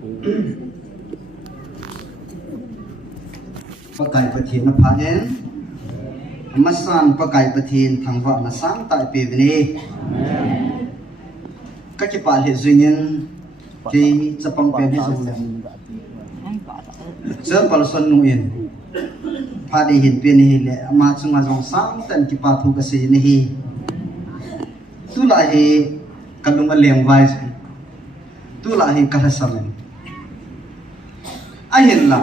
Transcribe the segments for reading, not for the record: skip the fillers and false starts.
ประกายประทีนพาเอ็นมาสานประกายประทีนทางว่ามาสร้างตายปีนี้ก็จะป่าเหตุสิ่งนี้ที่จะป้องกันให้สมบูรณ์เจ้าปลสนุอินพาได้เห็นปีนี้เลยมาจึงมาสงสารแต่ที่ป่าทุกสิ่งนี้ตุลาเหกันลงมาเลี้ยงไว้ตุลาเหกันละสมัยไอเห็นละ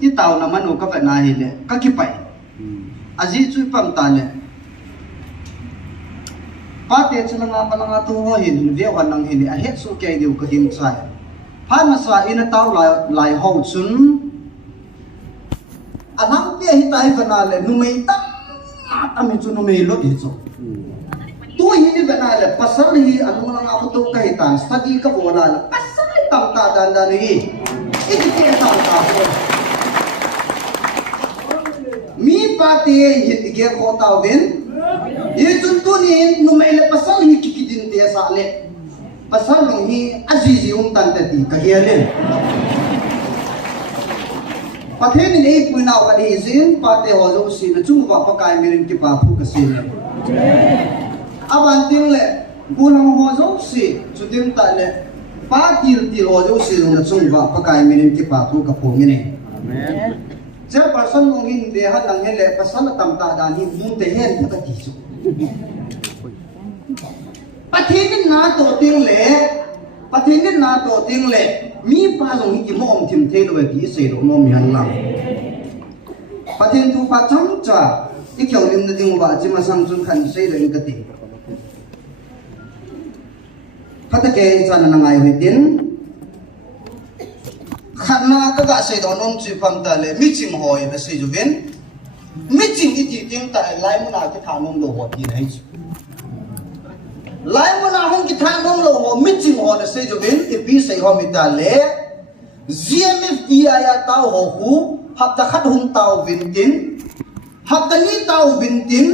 ที่เต่าน้ำมันก็เป็นนาเห็นเลยก็คิดไปอาจีช่วยปั๊มตาเนี่ยป้าเตี้ยฉลังอาปลังอาตัวเห็นเดียววันนั่งเห็นอาเฮ็ดสุกเดียวก็เห็นใจพามาสวาอินเต่าลายห้องซุนอันนั้นเตี้ยหิตายขนาดเลยนุ่มไม่ตั้มจุนุ่มไม่ลดหิตตัวหินเป็นอะไรภาษาที่อันนั้นเราเอาตัวกันตันสติกับโบราณภาษาที่ตั้งตาดันดันนี่อีกที่ตั้งตามีปาร์ตี้หินเกี่ยวกับตัวเองยี่จุดตัวนี้นุ่มเอลภาษาที่คิดดินเดียสาเลภาษาลงที่อาจีจิอุนตันเตติกะเฮียเลนประเทศนี้ปุ่นเอาไปดีสินปาร์ตี้หัวจุสินจุ่มว่าปากายมีเรื่องที่ปาพูกสินอาวันทิ้งเลยปุ่นเอาหัวจุสิจุดทิ้งตาเลยปาร์ตี้ที่หัวจุสินจุ่มว่าปากายมีเรื่องที่ปาพูกพูงี้เจ้าภาษาลงหินเดียหันหลังเห็นเลยภาษาตั้มตาดานี่มุ่งแต่เห็นปกติจุประเทศนี้น่าตัวทิ้งเลยประเทศนี้น่าตัวทิ้งเลยมีภาษาที่มั่งทิมเทลไว้ที่เสด็จน้อมยันหลังประเทศทุกประจังจ้าที่เกี่ยวกับดิ่งว่าจิมาสังจุนขันเสด็จกันติพัฒน์เกย์จานังไงเวทินขันนาก็กะเสด็จน้อมจีพัมตาเลยมิจิมหอยไปเสด็จเวนมิจิมที่จริงแต่ลายมุนาที่ทานน้องโลหะที่ไหนลายมุนาห้องที่ทานน้องโลหะมิจิมหอยเสด็จเวนที่พี่เสด็จหอมิตาเลย ZMFD อายาเต้าหูหับตะขัดหุ่นเต้าวินตินหับตะนี้เต้าวินติน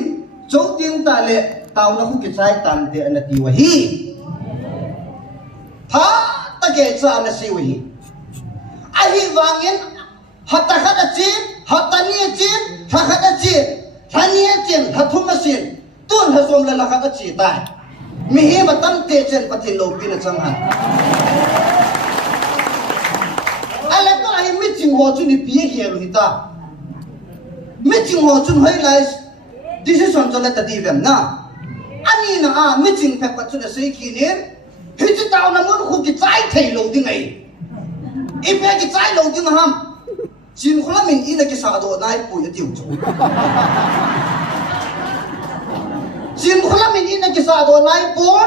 โจตินตาเลยเต้านักกิจใจตันเตอนาทีวะฮีพาตะเกจานาซีวะฮีไอฮีวางินหัตตะขัดจีนหัตตะนี้จีนหัขัดจีนหันี้จีนหัทุมสินตุนหัสมเลลักขัดจีตายมีเหตุตั้งเตจนปฏิโลปินจังหันอะไรก็ไอ้ไม่จริงหัวจุนพี่เขียนหิตาไม่จริงหัวจุนให้ไลส์ดิฉันสนใจแต่ดีแบบน่ะอันนี้นะไม่จริงแพ้ปัจจุบันสิ่งนี้ฮิจิตาวน้ำมันคุกกิจใจเทโลดิ้งไงอีเป้กิจใจโลดิ้งห้ามจินคนละมินอินักกิจสาโดนายปุยติวจูจินคนละมินอินักกิจสาโดนายปุย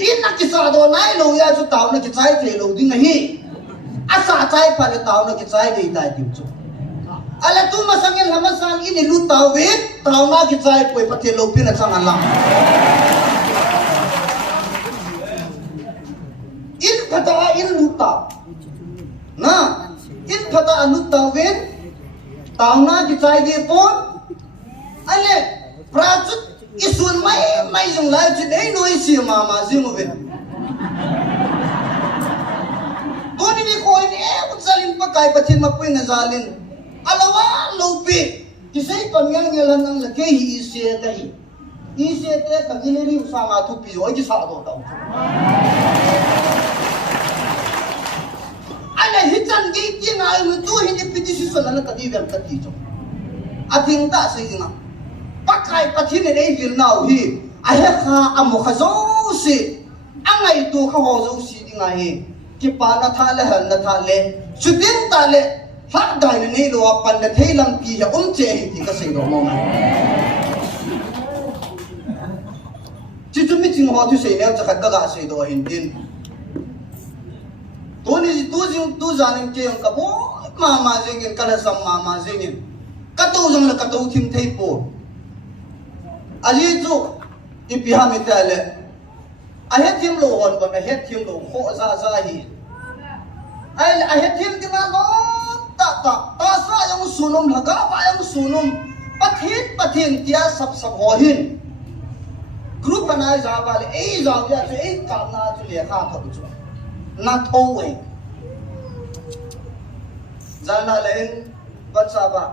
อินักกิจสาโดนายโลยาจุดตาวนักกิจใจเทโลดิ้งไงอาสาใจผ่านตาวนักกิจใจได้ได้ติวจูอะไรตัวมาสังเกตละมาสังอินลุตาวเวทตาวนักกิจใจปุยปฏิโลปินักสังหันหลังอินพัฒนาอินลุตานะอินพัฒนาลุตาเวนตาวนากิจใจดีปนอะไรพระจุดอิสุนไม่ยังไล่จุดไอ้หน่วยเสียมาซิมเวนตัวนี้คอยเนี่ยอุตส่าห์ลินปะไก่ปะทินมาปุยงาซาลินอะไรวะลูปีที่ใช้ปัญญาเงี้ยลันนั่งละแค่ฮีเสียได้ฮีเสียได้กับกิเลรีอุตส่าห์มาทุบปีโอ้ยกิสาโดดเอาอะไรฮิจันกี่ที่นายมันตัวhindiพิจิตรส่วนนั้นก็ดีแบบก็ดีจ้ะอาทิตย์ตาสิ่งนั้นปักไก่ปักที่เนี่ยวิลนาวีไอ้ข้าอามุขโจสิอังไงตัวข้าโจสิดีไงที่ปานาทาเลหันนาทาเลสุดินตาเลฮักได้เนี่ยรัวปันเดทลังกีจะเจที่ก็เสียดมองจุดมิจิงหัวที่เสียเนี่ยจะขัดก็เสียดหินดินตัวนี้ตัวจานิเกี่ยงกับโอ้มาเจงินกันละสัมมาเจงินกัตโตจังเลยกัตโตทิมเทปโออันนี้จู่อีพิหามิตรเลยไอ้เฮ็ดทิมโลหอนก่อนไอ้เฮ็ดทิมโลโคซาฮีไอ้เฮ็ดทิมที่นั่นก็ตาซายังสุนุมละก้าวยังสุนุมปัทหินที่อาสับหัวหินกรุ๊ปนายจาวาเลยไอ้จาวเนี่ยไอ้การนาจุเลียข้าทับจุ not always zana lain WhatsApp ba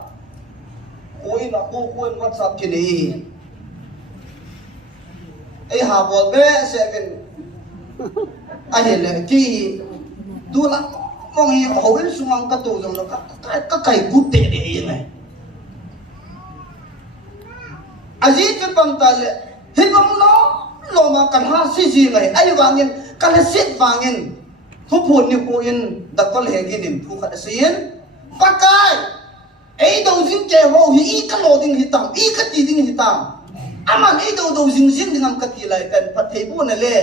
koi na ko WhatsApp kini ai ha bol be seven ai le ki tu la mong hi howin sumang ka tu jong ka kai gut te de ngai aji chu pam ta le hi bang lo ma kan ha si ji ngai ai wangin kala sit wangin thu phun ni ko in da kol he gi nim thu khat sin pakai ei do jing ke ho hi ka lo ding hi tam i ka ti ding hi tam aman ei do jing ding ngam ka ti lai kan pa thei bu na le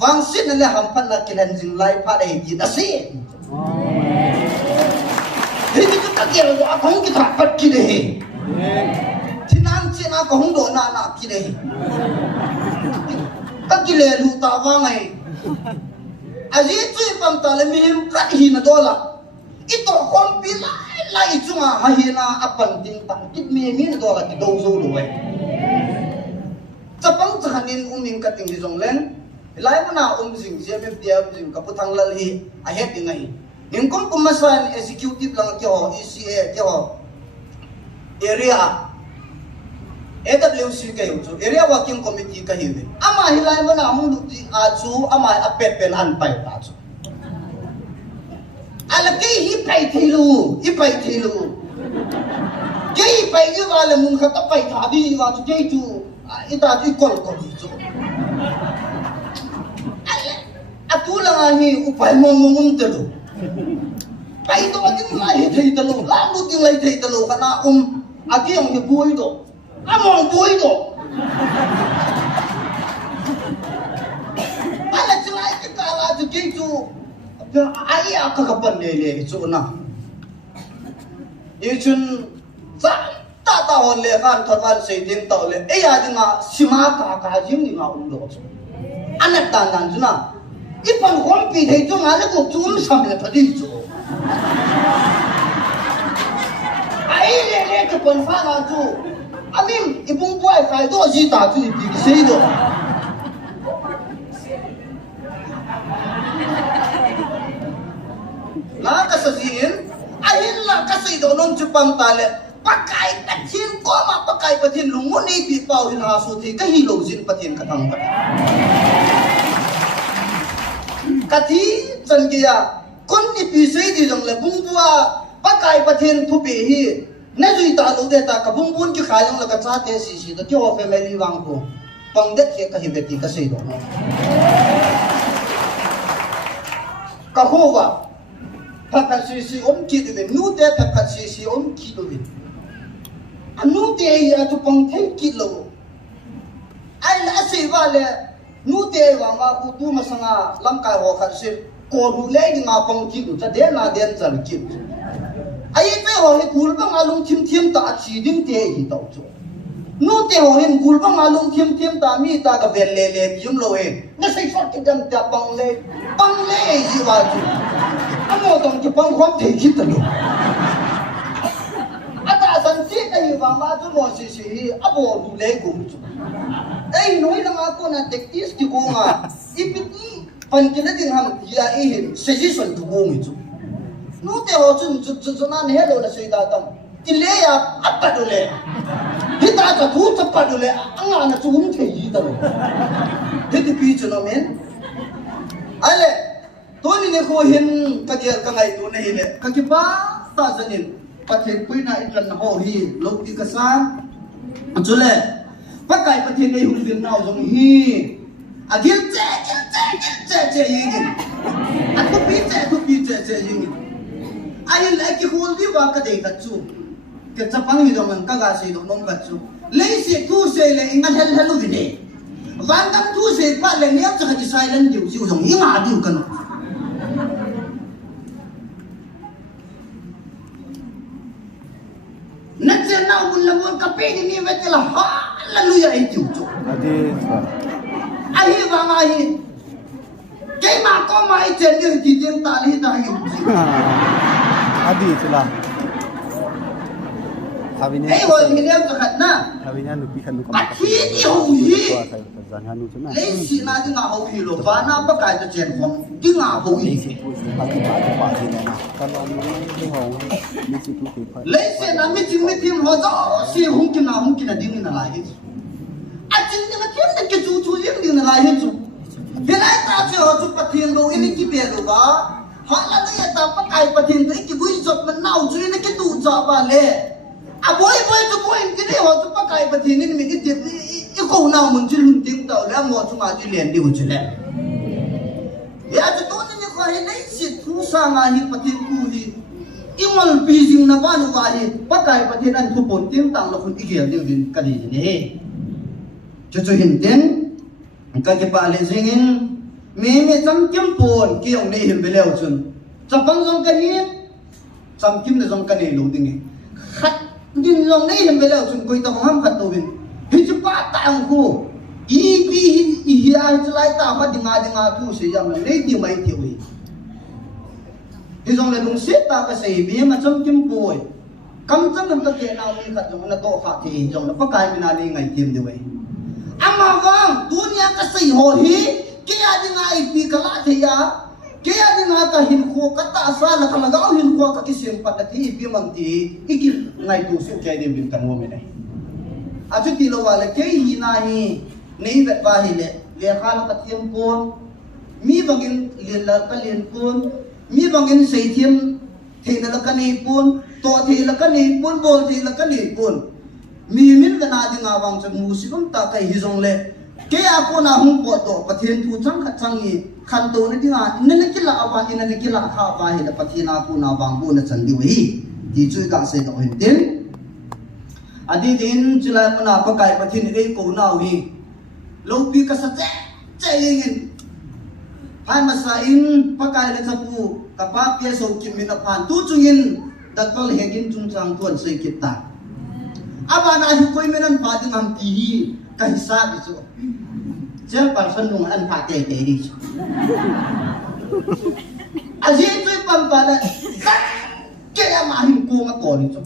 wang sin na le ham phan na kilan jing lai pa dei ji da si hi ti ka ke ro a khong ki tha pat ki de thi nan chi na ko hong do na ki de ka ki le lu ta wa ngai aji chui pam ta le mim ka hi na dola ito khom pi lai chunga ha hi na apan ting ta kit mi na dola ki do zo lo we chapang chanin uming ka ting jong len lai mana jing jmf dia jing ka puthang lal hi a het ngai ning kom kumasan executive lang ki ho ECA ki ho area AWC ka yu area working committee ka hi ama hilai mana hung lu ti a chu ama a pet pen an pai ta chu ala ke hi pai thilu ke pai yu wala mun kha ta pai tha di wa chu ke chu ita chu kol chu ala atula hi upai mong te lu pai to ding lai thei ta lu la lu ding lai thei ta lu kana akiong hi bui do among bui do ala chlai ke ta la chu ke chu ai a ka pan le chu na ye chun sa ta hon le kan thawal sei din taw le e ya dinga sima ka jim ni ma do chu anat tan dan chu na ipan hom pi thei chu nga le ko chum sam le phadi chu ai le ke pon fa na chu amin ibung boy fai do ji ta chu pi sei do na ka sa zin ahin la ka sei do non chu pam ta le pakai pathin ko ma pakai pathin lungun ni pi pau hin ha su thi ka hi lo jin pathin ka thang ka kathi chan kia kon ni pi sei di jong le bung bua pakai pathin thu pi hi na zui ta lo de ta ka bung bun ki kha jong la ka cha te si da kyo family wang ko pang det ke ka hi beti ka sei do ka ho wa pakai si om ki de nu de pakai si om ki do bi anu de ya tu pang thei ki lo ai la sei wa le nu de wa ma ku tu ma sanga lam kai ho khat si ko ru le ni ma pang ki du cha de na den chan ki ai pe ho he kul ba ma lung thim ta chi ding te hi to chu nu te ho hen kul ba ma lung thim ta mi ta ka vel le yum lo he na sei shot ki dam ta pang le ji wa chu amo tong ki pang khom thei ki ta lo ata san si ka hi wa ma chu mo si abo ru le ku chu ai noi na ma ko na tektis ki ko nga ipiti pan ki na din ham ya e hin suggestion tu ko mi chu nu te ho chun na ne lo na sei da tam ti le ya appa do le hita cha thu chappa do le anga na chu um thei ji ta lo hiti pi chu no men ale to ni ne ko hin ka dia ka ngai tu ne hi le ka ki pa ta zanin pathen pui na itlan ho hi lo ti ka san chu le pakai pathen nei hung din nau jong hi agil che yin atu pi che yin ai lai ki hul di wa ka dei ka chu ke chapang hi dong ka ga sei do nom ka chu le si tu se le inga hel di de wan kam tu se pa le niam cha ki silent diu ju jong inga diu kan na che na un la mon ka pe ni ve te la hallelujah ai diu chu ai wa ma hi ke ma ko ma ai chen ni di ding ta li ta hi adi chula Hey, wala hiniam kakat na. Pati di huhi. Lazy na di nga huhi lo. Bana pa kahit na chen kong di nga huhi. Lazy na meeting ho zo si hungkin na ding na lahi. At hindi na kaya nagkitutu yung ding na lahi zo. Hinay tayo ho zo patin lo ini kibero ba? Hala na yata pa kahit patin lo ikibuy zot man na zo ini kitutu ba le. Aboy tu boy hindi ho zo pa kahit patin ini mikitip ikaw na mo jilun ding tao le mo zo nga jilin di ho jile. Ya zo to ni ko hinay si tusa nga hi patin kuhi. Imal bising na ba no wali pa kahit patin an kupon tim tang lo kun igel din kanina ni. Cho hinten ang kagipaali singin meme sam kim pon kiyong ni him bileo chun sapang jong kanin sam kim na jong kanilo dingi khat din long ni him bileo chun koi ta ham khat to bin hi chu pa ta ang ko i bi hi hi ai chlai ta ma dinga tu se yam le di mai ti wi hi jong le lung se ta ka sei bi ma sam kim poi kam chang nam ta ke na wi khat jong na to kha ti jong na pa kai mina ni ngai tim de wei amawang dunia ka sei ho hi kaya dinga ipi kala thiya kaya dinga ka hin kho ka ta sa la ka lagaw hin kho ka kisim patati ipi mangti iki ngai tu su kay din bin kanwo me nai atu ti lo wala kay hina hi nei vet ba hi le khala ka thiam pon mi bangin lila ka len pon mi bangin sei thiam theina la ka nei pon to thei la ka nei pon bol thei la ka nei pon Mimin ka na di nga wang sa musikong ta kay hizong le. Kaya ako na hong po to, patin tu chang kachang ni kanto na di nga, nanakila awan, nanakila ka bahay na patin ako na wang po na sandiwi. Di chuy ka sa ito hintin. Adi din sila mo na pagkay patin ay ko na wi. Lopi ka sa tsayingin. Hay masain pagkay na sa po, kapapya sa kiminapan, tutsungin, dagpal hegin chung chang tuan sa kita. Aba na hikoy menan pading ang tihi kahisa biso. Siya person nung an pate tedi. Aji ito pampala. Kaya mahim ko nga to nito.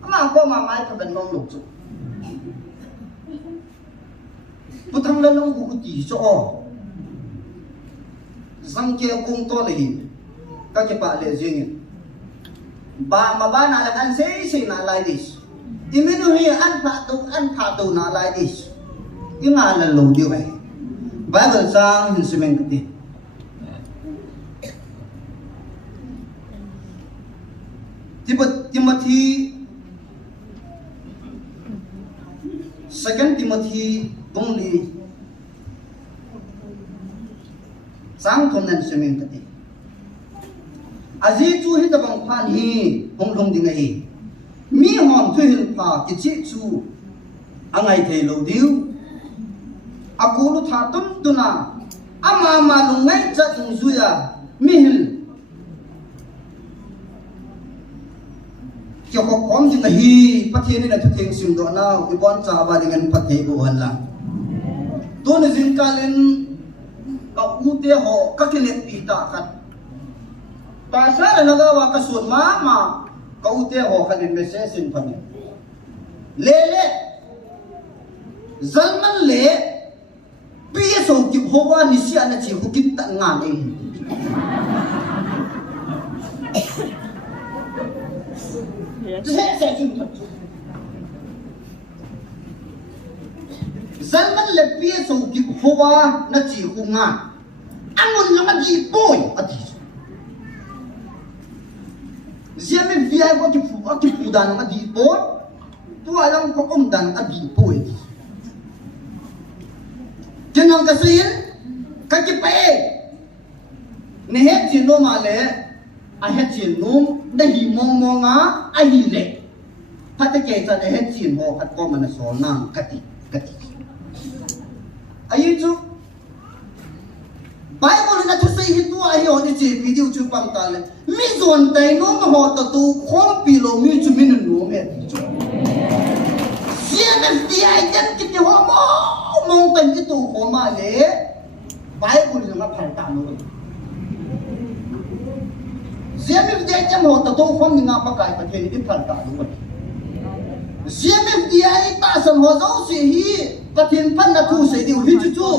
Ama ko mamay ka banong lukso. Putang lalong bukuti so oh. Sangkya kung to lehin. Kakipa lezingin. Ba mabana lakan say na like this. Imenu hi an phato na lai dis inga la lo di wai Bible sang hin simen kati Timothy 2 Timothy bongli sang thom nan simen kati aji chu hi tabang phan hi hong long ding hi mi hom thu hil pa ki chi chu angai thei lo diu akulu tha tum tuna ama ma lu ngai cha chung zu ya mi hil kyo ko kom ding hi pathe ni na thu theng sim do na i bon cha ba ding an pathe bo han la to ne jin kalen ka u te ho ka ke le pi ta khat ta sa na ga wa ka sun ma kau te ho khanin message in phane le zalman le pso ki howa ni sia na chi hukin ta nga le zalman le pso ki howa na chi hu nga angon nga di boy ati Siapa via ko ki pudan ng adipo? Tu alam ko dan adipo eh. Jangan kasin kakipae. Nehet jino male ahet jino dahi monga ahile. Pati kaysa nehet jino at ko manasonang kati. Ayun so Bible na to say hitu ayo ni che video chu pam tale mi zon dai no ma ho ta tu khom pilo mi chu min no me chu CMFD ai jan ki te ho mo mong tan ki tu ho ma le Bible na phal ta no CMFD ai jam ho ta tu khom ni nga pa kai pa the ni phal ta no CMFDI ta san ho zo si hi pathin phan na thu sei diu hi chu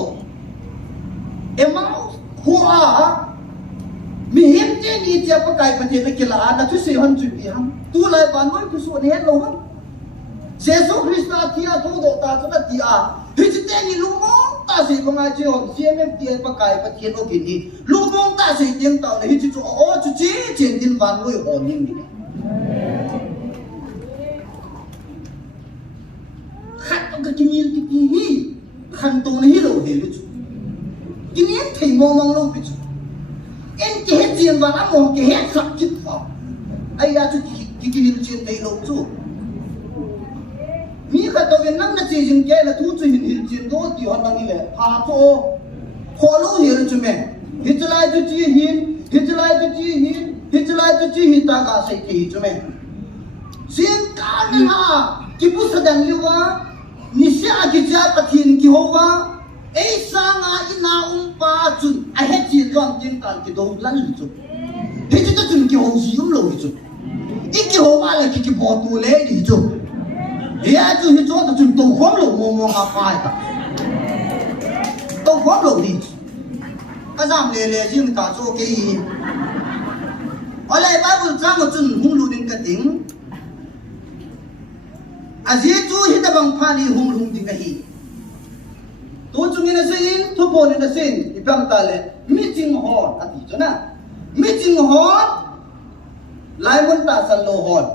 emau hoa mi him te ni che pa kai pathin na kila na thu sei han chu bi ham tu lai ban noi khu so ne lo ham Jesus Christa thia thu do ta chu na ti a hi chi te ni lu mo ta sei ko ngai che hon CMFDI pa kai pathin o ki ni lu mo ta sei tiang tao ne hi chu o chu chi chen din ban noi ho ning ni khát cái kinh nghiệm cái gì khăn tu này hiểu hiểu được kinh nghiệm thì mong mong lâu biết em chỉ hết tiền và nó mong chỉ hết sắp chết vào ai ra cho cái kinh nghiệm chuyện này lâu chứ mi khát tu Việt Nam là chỉ dừng cái là thu cho hình hình chuyện đó thì họ đang nghĩ là phá cho khó lâu hiểu được chứ mẹ hết lại cho chi hình hết lại cho chi hình hết lại cho chi hình ta cả sẽ thì chứ mẹ xin cả nên ha cái bút sa đang lưu á nisi agija pathin ki howa ei sanga ina pa chun a he chi lom tin tan ki do lan lu chu he chi ta chun ki ho ji um lo chu i ki ho ma le ki bo tu le di chu ya chu hi chu ta chun to khom lo mo mo nga pa ta to khom lo di ka jam le le jing ta chu ke i ole bible chang ko chun hung lu din ka ting azitu hita bang phani hung ding hi to chungin na sin to pon na sin ipam tale meeting hall ati chona meeting hall lai mun ta san lo hall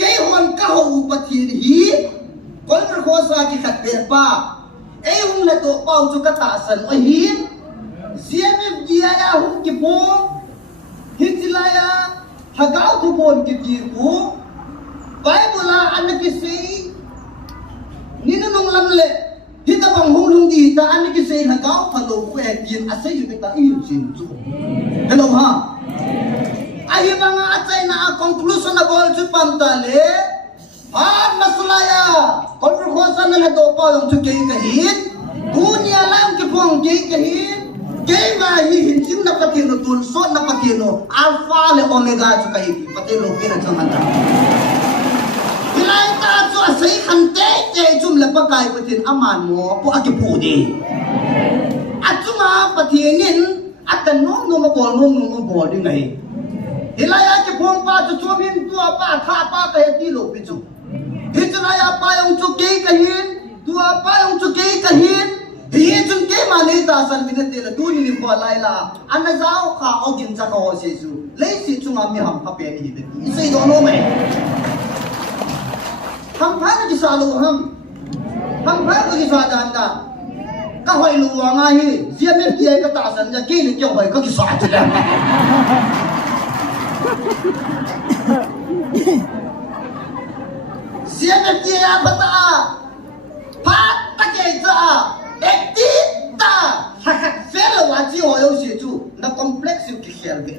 ke hon ka ho pathin hi kol ra kho sa ki khat pe pa ei hung la to pau chu ka ta san o hi CMFDI ya hung ki po hitlaya hagau to pon ki ti ku Bible an ki sei nino nong lam le hita bang hung di ta an ki sei na gao phalo ku e tin a sei yu ta in sin chu hello ha ai bang a chai na conclusion na bol chu pam ta le ha masla ya kol ro khosan na do pa long chu ke ka hin dunia lam ki pong ke ka hin ke ma hi hin sim na patino tul so na patino alpha le omega chu ka hi patino ke na chaman ta Ilai ta chu a sei khan te chum la pa kai pathin aman mo po a ki pu di a chunga pathinin a kan nom ma bol ding nei Ilai a ki phong pa chu chumin tu pa kha pa ka ti lo pi chu hichna ya pa yong chu ke ka hin tu pa yong chu ke ka hin hi chun ke ma nei ta san min te la tu ni ko lai la an na zao kha ogin cha ko se chu lei si chunga mi ham pa pe ni de sei do no mai हम फान की सालो हम फान की सादान दा का होय lu wa nga hi CMFDI ka ta san ja ki ni kyau hoy ka ki sa ta da CMFDI ya bata pa ta ke za ekti ta ha ha fela wa ji ho yo shi chu na complex yu ki khel ve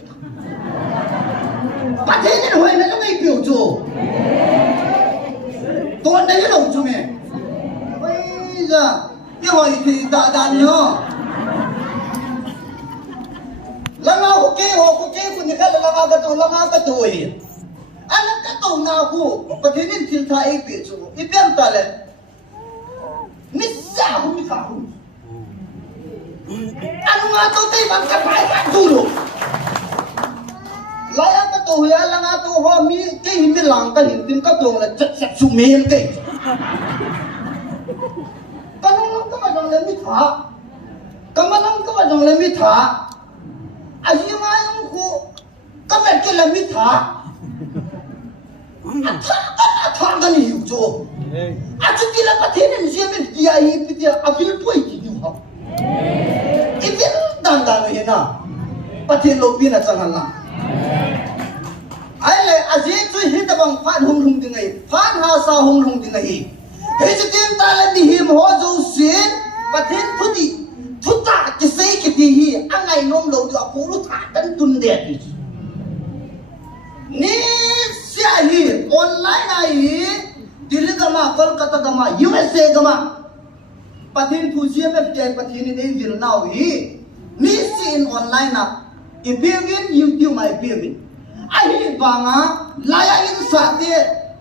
pa the ni hoy na ngai pyo chu Tuan dah hidup cuma, iya, dia hoy tidak danyo. Lama huke punya kalau lama katu ini. Anak katu ngaku, patinin cinta ipi tu, ipi am tale. Misah mikahu. Anu ngatu teh bangkat baik dulu. Layak katu ya, langa tu ho mi ke himi langkan hintin katu la cek sumem ke. Kanong ka ba dong lemi tha? Kamanong ka ba dong lemi tha? Aji ma yung ku ka ba ke lemi tha? Atha ka ni yu jo. Atu kila pathin ni siya min dia hi pitia apil poi ki du ha. Ipil dan he na. Pathin lo pina changal na. Ai le aji chu hi ta bang phan hung ding ai phan ha sa hung ding ai he chu tim ta le ni him ho zo sin pathin phuti thuta ki sei ki ti hi angai nom lo du apu lu tha tan tun de ti ni sia hi online ai Delhi gama Kolkata gama USA gama pathin thu CMFDI pathin ni vil now hi ni sin online na ipegin YouTube mai pegin ai banga laya in sa te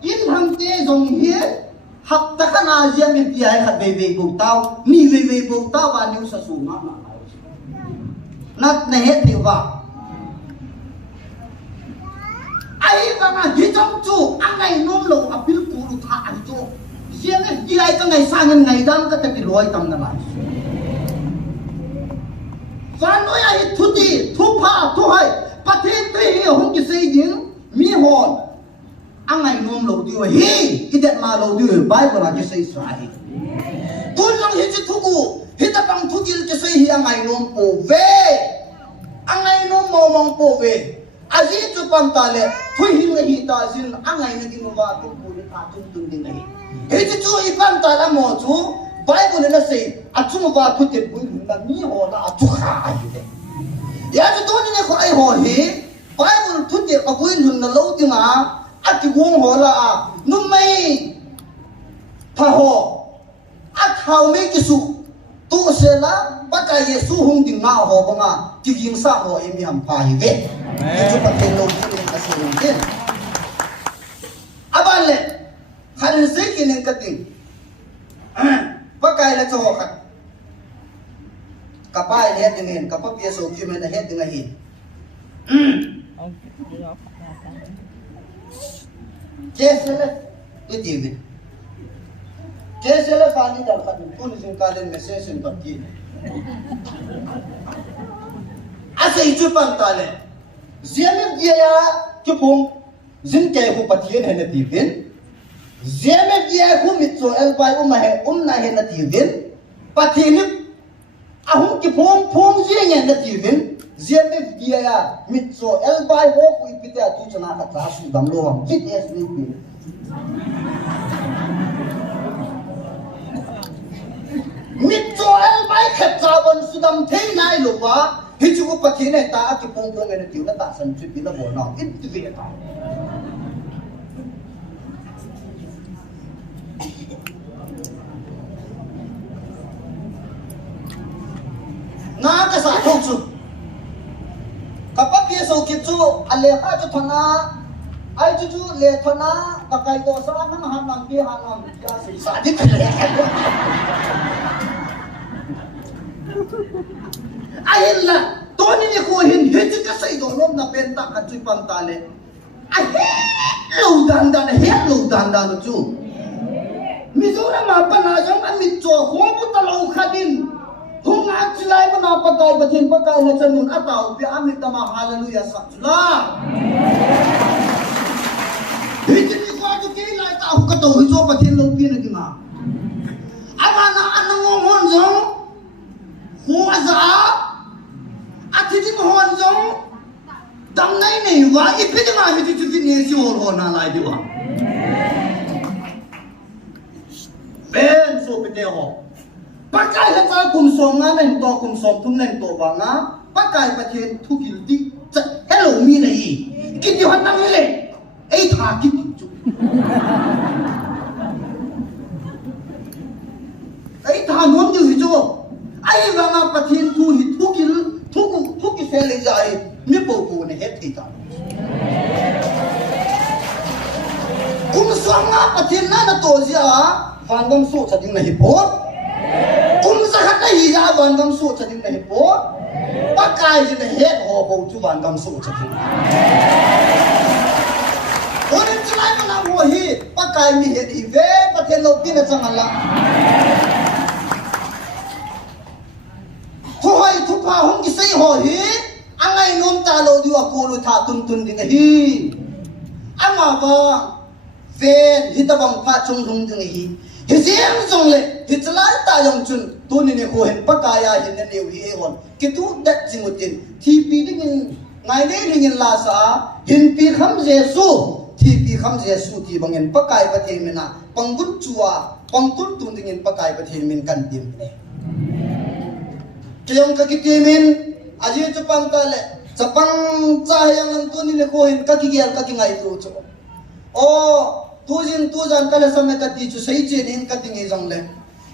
in hamte jong hi hak takana jia mi pi ai khat ve bu tao ni ve bu tao wa new sa su ma na nat ne het thi wa ai wa na hi chang chu angai nom lo apil ku lu tha ai chu jia ne di ai ka ngai sa ngai dam ka ta ti loi tam na la van noi ai thu ti thu pha thu hai pathe tri hong ki sei ding mi hon angai nom lo di hi idet ma lo di bible la ki sei sai kun lang hi chi thu ku hi ta pang thu til ki sei hi angai nom po ve angai nom mo mong po ve aji chu pam ta le thu hi le hi ta jin angai na gi no wa ku ku ni ta tum tum ding nei hi chi chu i pam ta la mo chu bible na sei a chu wa thu te bu na mi ho na a chu kha ai de ya chu to ni ne ko ai ho hi bible thu te a bu hun na lo ti nga a ti wong ho la a nu mai tha ho a thau me ki su tu se la ba ka yesu hung ding nga ho ba nga ti ging sa ho e mi ham pa hi ve chu pa te lo ti ni a se rin tin aban le han se ki nen ka ting ba kai la cho khat ka pai le ding en ka pa pi so ki me na he ding a hi Kesele itu ini. Kesele fani dah kan pun izin kalian message untuk dia. Asa itu pantale. Ziamet dia ya kepung zin kaya hu patian hendak tivin. Ziamet dia hu mitso elbai na hendak tivin. Patian ahum kepung pung zin hendak tivin. Ziamet dia ya mitso elbai ho ku ipite atu chana ka tasu damlo ham fit es ni pi mitso elbai khatsa bon sudam thei nai lo wa hichu ko pathin ne ta ki pong pong ne tiu na ta san chu pi na bo na it vi ta na ka sa thong chu kapag yeso kitsu aleha chu thana ai chu le thana kakai to sa na hanam pi hanam ya se sa di le ai la to ni ko hin he chu ka sai do nom na pen ta ka chu pam ta le ai lo dan dan chu mi zo na ma pa na jong an mi cho ho bu ta lo khadin hung achilai mana pakai batin pakai na chanun atau bi amit tama haleluya sakla hitini ko aju ke lai ta hu ka to hu zo batin lo pi na dinga amana anong hon zo hu aza atidi mo hon zo dam nai nei wa ipidi ma hiti chu ni si ho na lai di wa ben so pe de ho pakai hata kum som nga nen to kum som tum nen to ba nga pakai pathen thu kil ti hello mi nei ki ti han nang le ei tha ki ti chu ei tha nom ju chu ai wa nga pathen thu hi thu ki se le jai mi po pu ne het ti ta kum som nga pathen na na to ja van gam so cha ding na hi po kum sa khat hi ja van gam so cha ding nei po pakai jin het ho bo chu van gam so cha ding orin chlai ma na ho hi pakai mi het hi ve pathen lo pi na changala thu hai thu pa hong ki sei ho hi angai nom ta lo diwa ko lu tha tun tun ding hi ama ba ve hi ta bang pha chung rung ding hi Hizem zongle hitlai ta yong chun tu ni ne ko hen pakaya hin ne neu hi hon kitu dat jingutin tp ding ngai ne ring la sa hin pi kham jesu tp kham jesu ti bangen pakai pathe mena pangut chua pangkut tu ding pakai pathe min kan tim ne tiyong ka kitimin aji chu pang ka le chapang cha yang tu ni ne ko hen ka ki gel ka ki ngai tu chu o tu jan kala samay kati chu sei che nin kati ngi jong le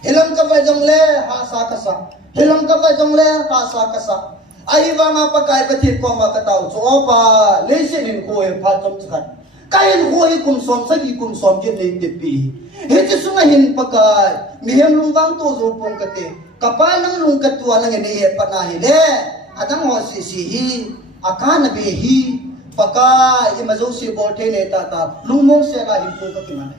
hilam ka ba jong le ha sa ka sa hilam ka ba jong le ha sa ka sa ai wa ma pa kai pa thi ko ma ka tau chu pa le se nin ko e pha chom chat kai ho hi kum som sa gi kum som ge nei te pi Hiti sunga hin pakai mihem lunggang to zo pong kate kapal ng lungkat tuwa ng inihe panahile atang ho sisihi akana behi paka imazo si bote ne tata lungmong siya na himpo katimane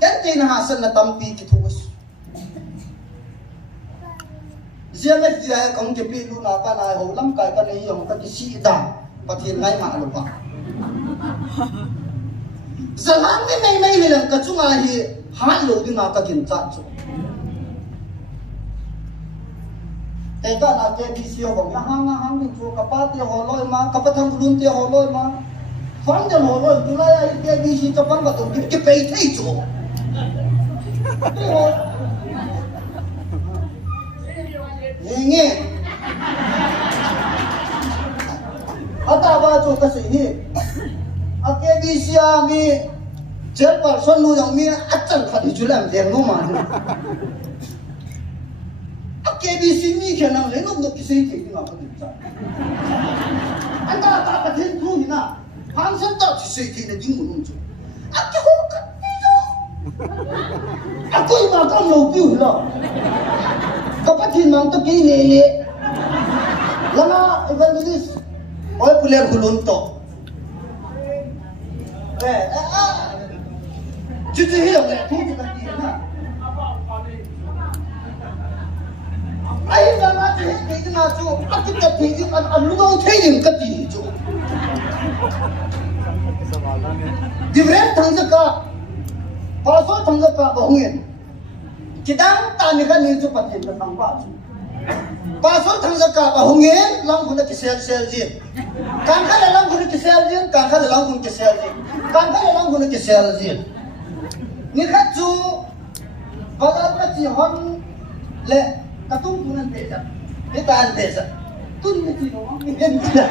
yan tinahasan na tampi kituwas siya met diya kong kipilu na pa na hulam kay kaniyong kakisida pati ngay maalo pa Zalang ni may nilang kacungahi halo di nga kagintatso. Teka na KBC ho bang hang so kapati holoy ma kapatang bulunti holoy ma. Fangjan holoy dulaya KBC kapang batong kipay tayo. Nge. Ata ba to kasi ni KBC mi zel person lu yang mi acal khadi julam deng no ma KBC mi kena le no kisi ti ma khadi cha anda ta ka tin tu na han san ta kisi ti ne ding mu chu ke ho ka ti jo ko ma ka lo pi lo ka pa tin mang to ki ne le lama evangelist oi puler gulun to Cuci hilang le, tu kita dia. Ayo jangan cuci, kita nak cuci. Aku tak cuci, aku lupa cuci kat dia cuci. Different thangsa ka, pasal thangsa ka bahungin. Kita tanya kan ni cuci pati tentang apa? Pasal thangsa ka bahungin, lang guna kisah je. Kangka dalam guna kisah je, kangka dalam guna kisah je. Kangka dalam guna kisah je. Ni kat tu, kalau kat Jihon le, katung tunan desa, kita desa, tu ni tu orang ni dia.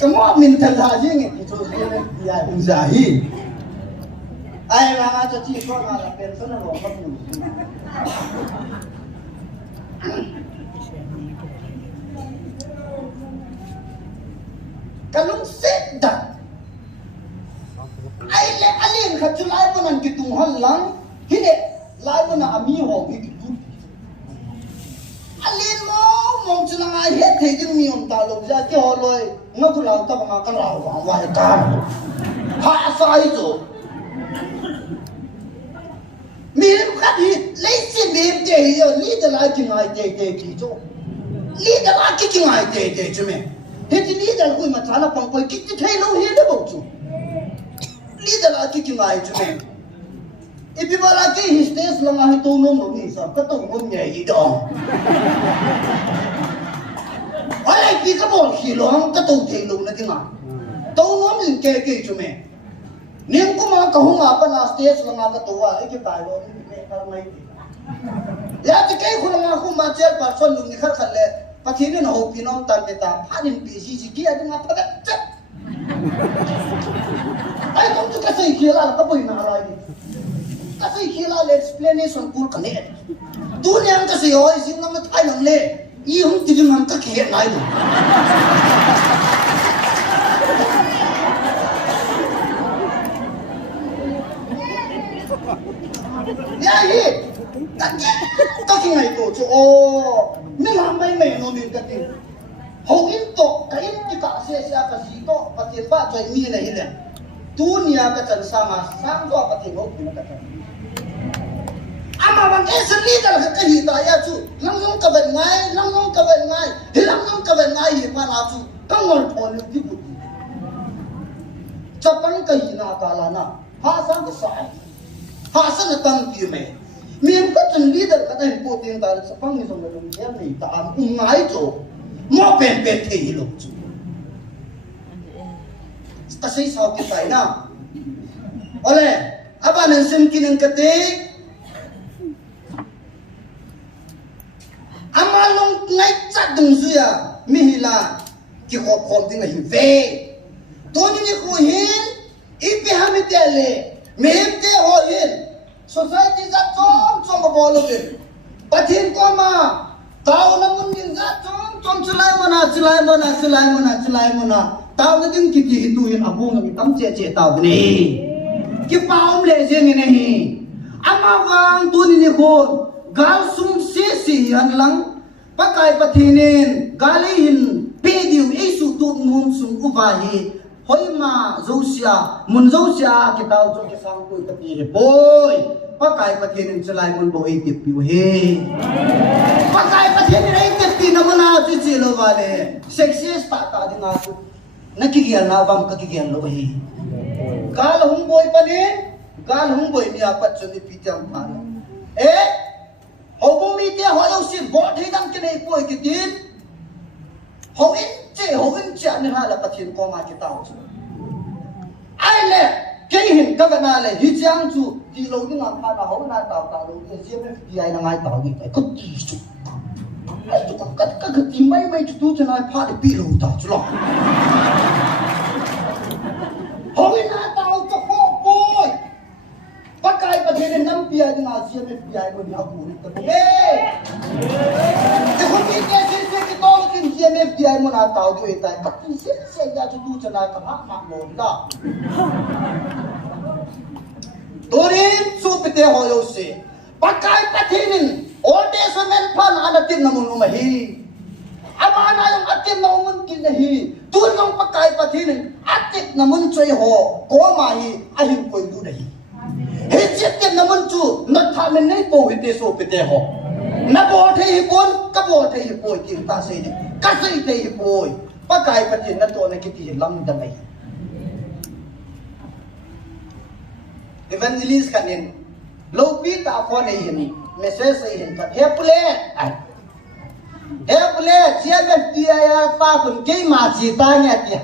Kamu minta lagi ni, itu dia usahi. Ay mga chachiko na persona lo kamu. Kalung sedang ay le alin kaculay mo ng gitunghan lang hindi lay mo na amiho gitu alin mo mong silang ayet hejin miyon talog siya ki holoy ngagulaw ka mga kalaw ang wahe ka haasa ito mirim ka di laisi mirim te hiyo lida laki ngay te kito lida laki ngay te chume Heti leader ko matala pang koy kiti thailo hele bochu. Leader aki kingai chume. Ibi bala ke histes langa hitono no ni sa kato mon ne ido. Ay ki ka bol hilong kato thailo na dinga. Tono min ke chume. Nim ko ma kahunga pa na stage langa katuwa iki tayo ni kar mai. Ya ti kai khulanga ko ma chel person lu ni khar khalle Pati ni nahu pinom tan kita, paling bisi siki ada ngapa dah cek. Ayo kamu tu kasih kira apa pun nak lagi. Kasih kira explanation pun kene. Dunia yang kasih oi sih nama Thai nam le, iung tidak mampu kaya lain. Ya ini, kaki ngai tu, oh. Ni lambai mai no ni kati. Ho into kain kita sia kasi to pati pa choi mi na hile. Dunia ka chan sama sang do pati ho ki na ka. Ama wan es leader ka hi ta ya chu. Lang yong ka ben ngai, lang yong ka ben ngai. Hilang yong ka ben ngai hi pa na chu. Kangol phon ni bu. Chapang ka hi na ka la na. Ha sang ka sai. Ha san tang pi me. Miam ka chen leader ka dai po tin ta sa pang ni song long chen ni ta am ngai cho mo pen pen the hi lo chu ta sei sao ki tai na ole aba nan sim kin ang kate amalong ngai chat dung zuya mi hila ki ho khom ting hi ve to ni ko hin ipi hamitele mem te ho hin Society za chom bolo ke pathin ko ma tao na mun din za chom chulai mana tao na din kiti hitu hin abung mi tam che tao ni ki paum le je nge nei ama wang tu ni kon gal sum si han lang pakai pathinin gali hin pe diu isu tu nun sum uvahi hoi ma zosia mun zosia ki tao cho ki sang ku ka pi boy pakai pathinin chulai mun bo e ti pi he pakai pathinin e ti pi na mana chi chi lo wale success ta di nga tu nakigian na bam kakigian lo he gal hung boy mi apat chuni pi jam pa hậu bố mi tia họ đâu xin võ thế đăng cái này quay cái tin hậu in chả nên là bắt thiên con mà cái tàu chứ ai lẽ cái hình các bạn này hi chang chu thì lâu cái làm pha hậu na tàu lâu cái riêng cái ai là ngay tàu gì cái cực kỳ chu ai chu các cái tim mấy chu cho này pha để bị lâu tàu chứ lo hậu in na tàu cho họ boy pakai pathinin nam pia di nga siya me pia ko ni apurit ko te ko ti ke se ki to tin siya me pia mo na tao do itai ka ti se ya chu tu chana ka ma mo da torin su pite ho yo se pakai pathinin old testament pan anatin namun umahi amana yung atin na umun kinahi tulong pakai pathinin atit namun choy ho ko mahi ahin ko du dahi hết tiền là môn chủ nó tham mình lấy bồi để số bị tệ họ nó bỏ thế hiệp bồi các bỏ thế hiệp bồi tiền ta xây đi các xây thế hiệp bồi bắt cái phát triển nóตัวnày cái tiền lắm đằng này evangelist cái này lâu biết ta quan này hiện message này hiện thật hiệp lệ chia bên kia pha phần cái mà chỉ ta nghe thì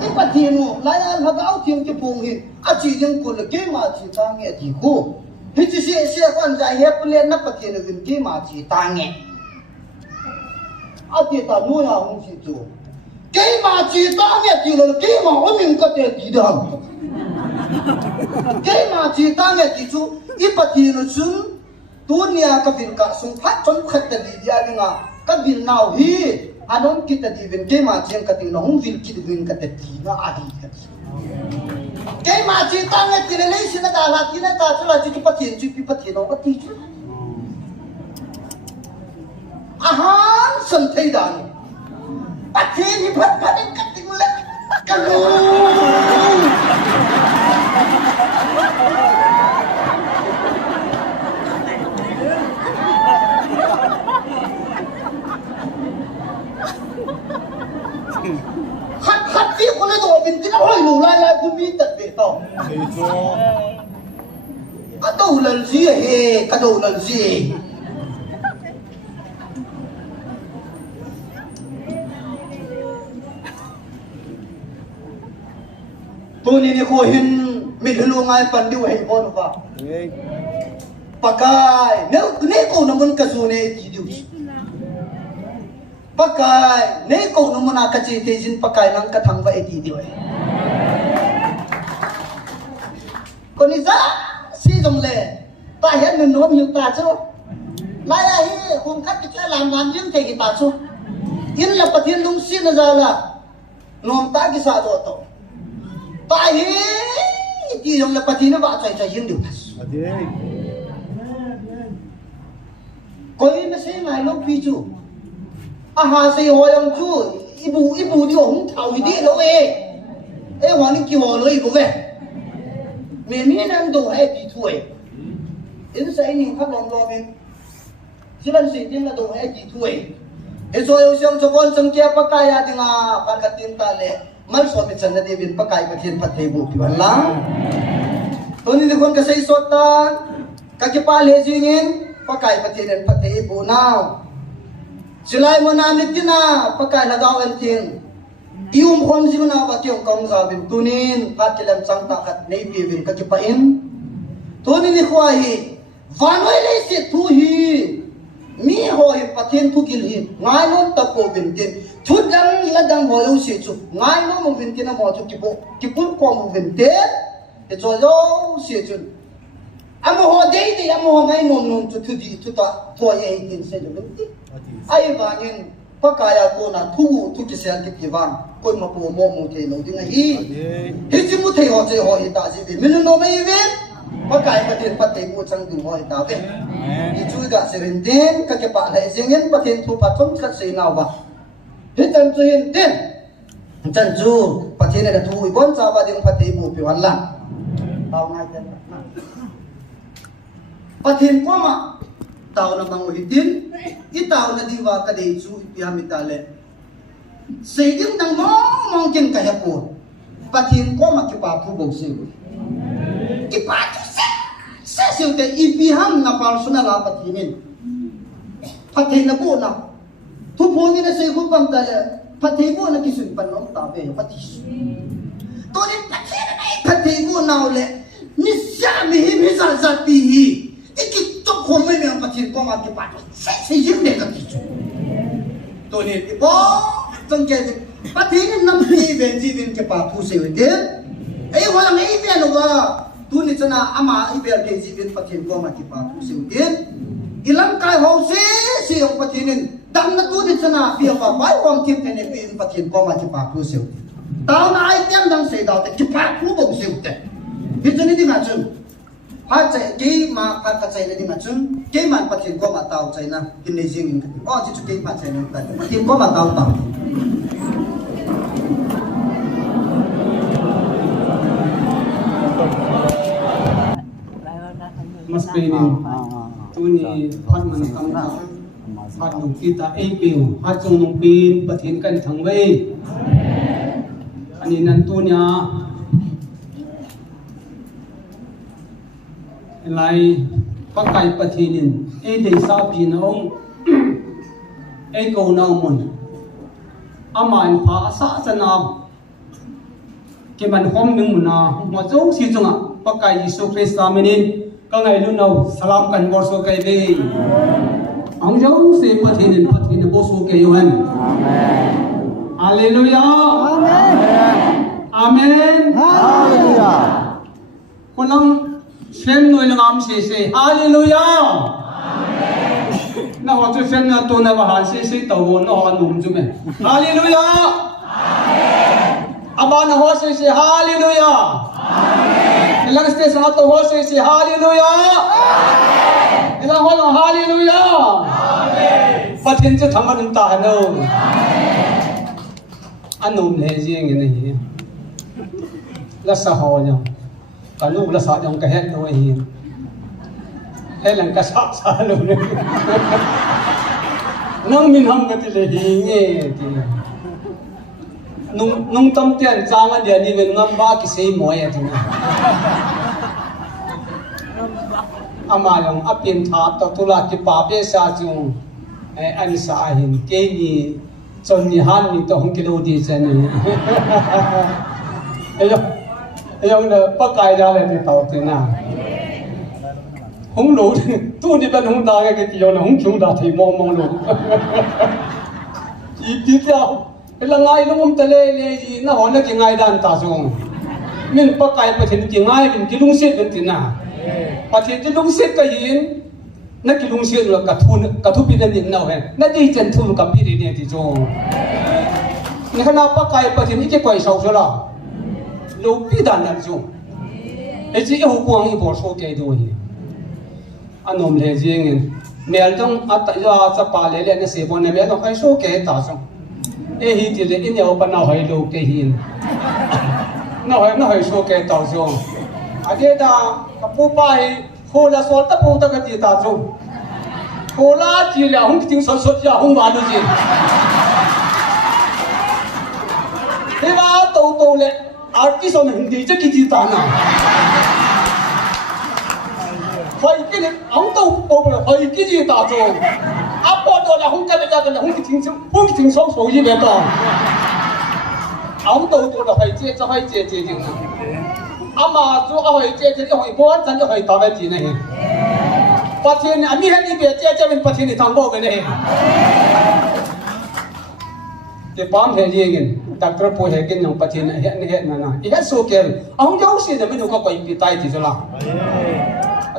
cái phát triển lại là họ áo thiêm cái vùng hình chỉ riêng của cái mà chỉ ta nghe thì khu thì chỉ sẽ quan giải hết lên nó phát triển được cái mà chỉ ta nghe thì ta nuôi nào không chỉ chủ cái mà chỉ ta nghe thì là cái mà mình có thể chỉ được cái mà chỉ ta nghe thì chủ ít phát triển nó xuống dunia cái việc cả sung phát trong khát để đi ra nhưng mà cái việc nào hi anon kita di vin ke ma chiang kating no hung vil kit vin kat ti na adi kat ke ma chi tang e ti le sin da la ti na ta chula chi pathin chi pi pathin no ati chu ahan san thei dan pathin ni phat phat kat ti le ka lu khát tiếc con lấy đồ mình cái nó hơi lù lai cũng biết tận để tao cái đầu lần gì hề cái đầu lần gì tôi nhìn cô hin mình luôn ngay phần điều hệ con vào pakai nếu cô nó muốn cái số này thì điều pakai nei ko no mona ka chi te jin pakai nang ka thang va eti di ko ni za si jong le ta hian min nom hiu ta chu lai hi khung khat ki cha lam wan jing te ki ta chu in la pathin lung sin na za la nom ta ki sa do to ta hi ti jong la pathin na va chai chai jing du ko in me se mai lo pi chu aha say ho yang chu ibu di hong thau hi di lo hoàng ni ki ho lo ibu ve me mi nan do hai ti thui in sai ni khap long lo men si ban si tin la do hai ti thui so yo siang cho kon sang kia pa kaya dinga kan ka tin ta le mal so mi chan na de bin pa kai pa thin pa thei bu ki ban la to ni de kon ka sai so ta ka ki pa le jingin pa kai pa thin pa thei bu now Silai mo na nitina pakai lagaw ang tin. Ium khom si mo na pati yung kong sabin tunin patilam sang takat na ipivin kakipain. Tunin ni Huahi vanoy le si tuhi mi hoi patin tu gilhin ngai non tapo bintin thudang ladang hoyo si chu ngai no mo bintin na mo chu kipun ko mo bintin e cho yo si chu amo ho dei dei amo ho ngai nom chu thu di thu ta thua ye tin se do ti ai wa ngin pakaya ko na thu thu ki sel ki wang koi ma po mo mo the no ding hi hi chi mu thei ho che ho hi ta ji bi min no mai ve pakai pa tin pa te mu chang du ho hi ta ve ni chu ga se ren den ka ke pa lai jingen pa tin thu pa chom khat se na wa hi chan chu hin den chan chu pa tin na thu i bon cha ba ding pa te mu pi wan la tao ngai ten pa tin ko ma tao na bang hitin I tao na diwa ka dei chu ipia mitale sedim nang mong ken ka hapo pathin ko ma ki pa phu bo se ki pa se te ipiham na personal a pathimin pathin na bo na thu pho ni na se khu pam ta le pathin bo na ki sun pan nom ta be pathi to ni pathin na pathin bo na le ni sha mi hi mi za za ti hi iki to ko me me pathin ko ma ki pa se yim ne ka ti chu to ni bo tong ke pathin nam pi ven ji vin ke pa thu se de ai wala ngai ve no ga tu ni chana ama I be ke ji vin pathin ko ma ki pa thu se de ilam kai ho se si ong pathin dam na tu ni chana pi pa bai wam kim ne pi pathin ko ma ki pa thu se tao na ai tem dang se da te ki pa thu bo se de hi chani di ma chun ha chạy cái mà cái chạy này đi mà chung cái mà phát triển có mà tàu chạy na cái này riêng mình chỉ chút cái mà chạy này phát triển có mà tàu mas pinin tu ni phát man kam ta phát nung kita piu phát chung nung pin phát triển kan thang wei ani nan tu nya lai pakai pathinin dei sa pi na ong ko na mun amai pha sa chana ke man hom ning na mo chong si chunga pakai Yesu Christ amenin ka ngai lu no salam kan bor so kai be ang jau se pathinin bo so ke yohan amen hallelujah amen hallelujah kunang xem nuôi lang am se hallelujah amen na ho chu xem na to na ba han se to wo no ho num chu me hallelujah amen aba na ho se hallelujah amen ilang ste sa to ho se hallelujah amen ilang ho no hallelujah amen pathin chu thang an ta no amen anum le jing ni hi la sa ho nya cả lúc là sợ trong cái hết thôi hiền thế là cái sợ luôn nông mình không cái gì hiền nhé thì nông tâm tiền trang anh đi về ngâm ba cái xe mồi thì ama yang apin tháp tao tu là cái bà bé sa chung anh sa hiền cái gì chọn gì han mình tao không kilo đi trên này yang de pakai ja le ti tau ti na hung lu tu ni ban hung da ke ti yo na hung chung da thi mong mong lu i ti tiao la ngai lung ta le ji na ho na ki ngai dan ta sung min pakai pa thin ki ngai min ki lung set ben ti na pa thi ti lung set ka yin na ki lung set la ka thu pi den din na he na di chen thu ka pi ri ne ti jo ni khana pakai pa thin ki kwai sau so la lâu bị đàn làm chung, ấy chỉ yêu quang yêu bỏ số cái đôi, anh om lệ riêng nên, mẹ trong at tại do cho bà lệ lệ nó sẽ bọn mẹ nó phải số cái ta chung, ấy hi thì lệ in nhiều bên nào hay lâu cái hiền, nó hay số cái ta chung, à thế ta các phụ bài hồ là số tập phụ ta cái gì ta chung, hồ là chỉ là không tiếng số số không vào được gì, thế mà tàu lệ artist on hindi chắc cái gì ta nào phải cái này ông đâu đâu phải phải cái gì ta cho áp bỏ đó là không cái cái không cái tiếng số số gì vậy ta ông đâu là phải chế chứ ama cho phải chế cái phải bỏ chân cho phải ta về gì này phát hiện anh đi hết đi về chế mình phát hiện thằng bao cái này cái bám thế gì vậy doctor po he ken nong pathin he na na I had so kel ahong jau si na menu ka ko imbitai ti sala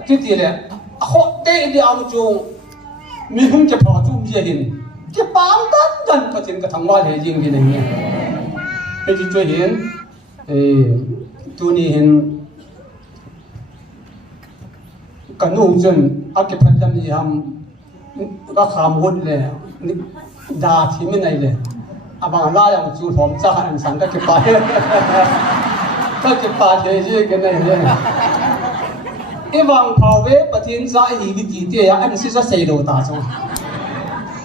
cái gì đấy họ tệ đi ông chung mình không chụp họ chung gì hình cái bám tất gần có tiền cái thằng hoa để riêng cái này nhé cái gì chơi hiện tu ni hiện cái nụ chân ác cái phần làm gì ham các khám hôn này đa thì mình này này bằng la yang chú hòm cha anh sáng cái bài thế gì cái này này cái vàng phao về bắt thiên gia ý cái gì thế anh sẽ xây đồ ta xong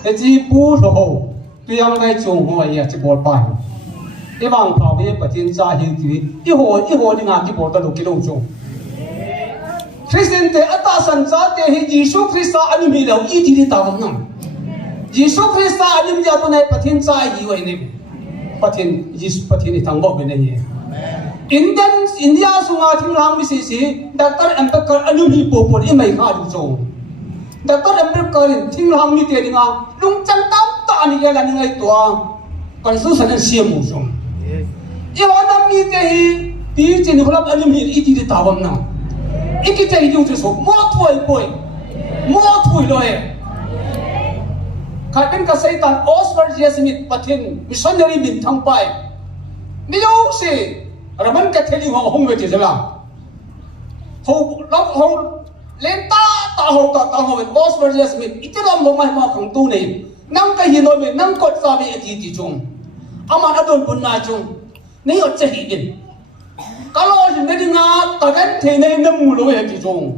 cái gì bù rồi tuy rằng cái chung hoa ya chỉ bỏ bài cái vàng phao về bắt thiên gia ý cái hồ đi ngang cái bỏ ta lúc cái đông chung Christian te ata san cha te hi Jesus Christ ani mi lo I ti ta ngam nam Jesus Christ ani mi ja to nai pathin cha hi wai ne pathin Jesus pathin thang bo be ne ye India sunga thing lang mi si Dr. Ambedkar ani mi po I mai kha du chong Dr. Ambedkar thing lang mi te dinga lung chang tam ta ani ya la ni ngai to constitution an siam mu chong I wa nam mi te hi ti chin kholap ani mi I ti ta wam nam iki tay yung so mo thui loe khatin ka satan Oswald J. Smith pathin missionary min thang pai mi yo si raman ka theli ho hong ve jela ho len ta ho Oswald J. Smith itilom lo mai ma khang tu nei nang ka hinoi me nang kot sa be ti chung ama adon bun na chung nei ot che hi din kalau jadi ngah kagan thene nemu lo ya kijong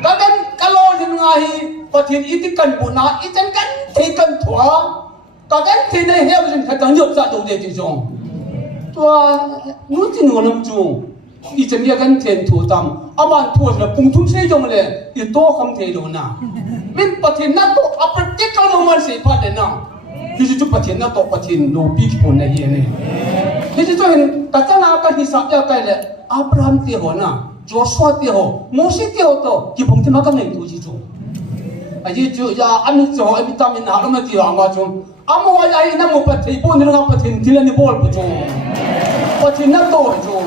kagan kalau jadi ngahi pathin itikan buna itan kan thekan thua kagan thene he jin khatang yop sa do de kijong tua nutin ngolam chu itan ya kan then thu tam aman thu la pungthum se jong le I to kham the do na min pathin na to a practical moment se pa le na ji chu pathin na to pathin no bi ki pon na ye ne Jadi tu hen kata nak akan hisap ya kaya le Abraham tiho na Joshua tiho Moses tiho to kipong ti makan ngai tu ji tu aji tu ya ami tu ami tamin na lam ti wa ma tu amo wa ai na mo pathai pon ni nga pathin thila ni bol pu tu pathin na to tu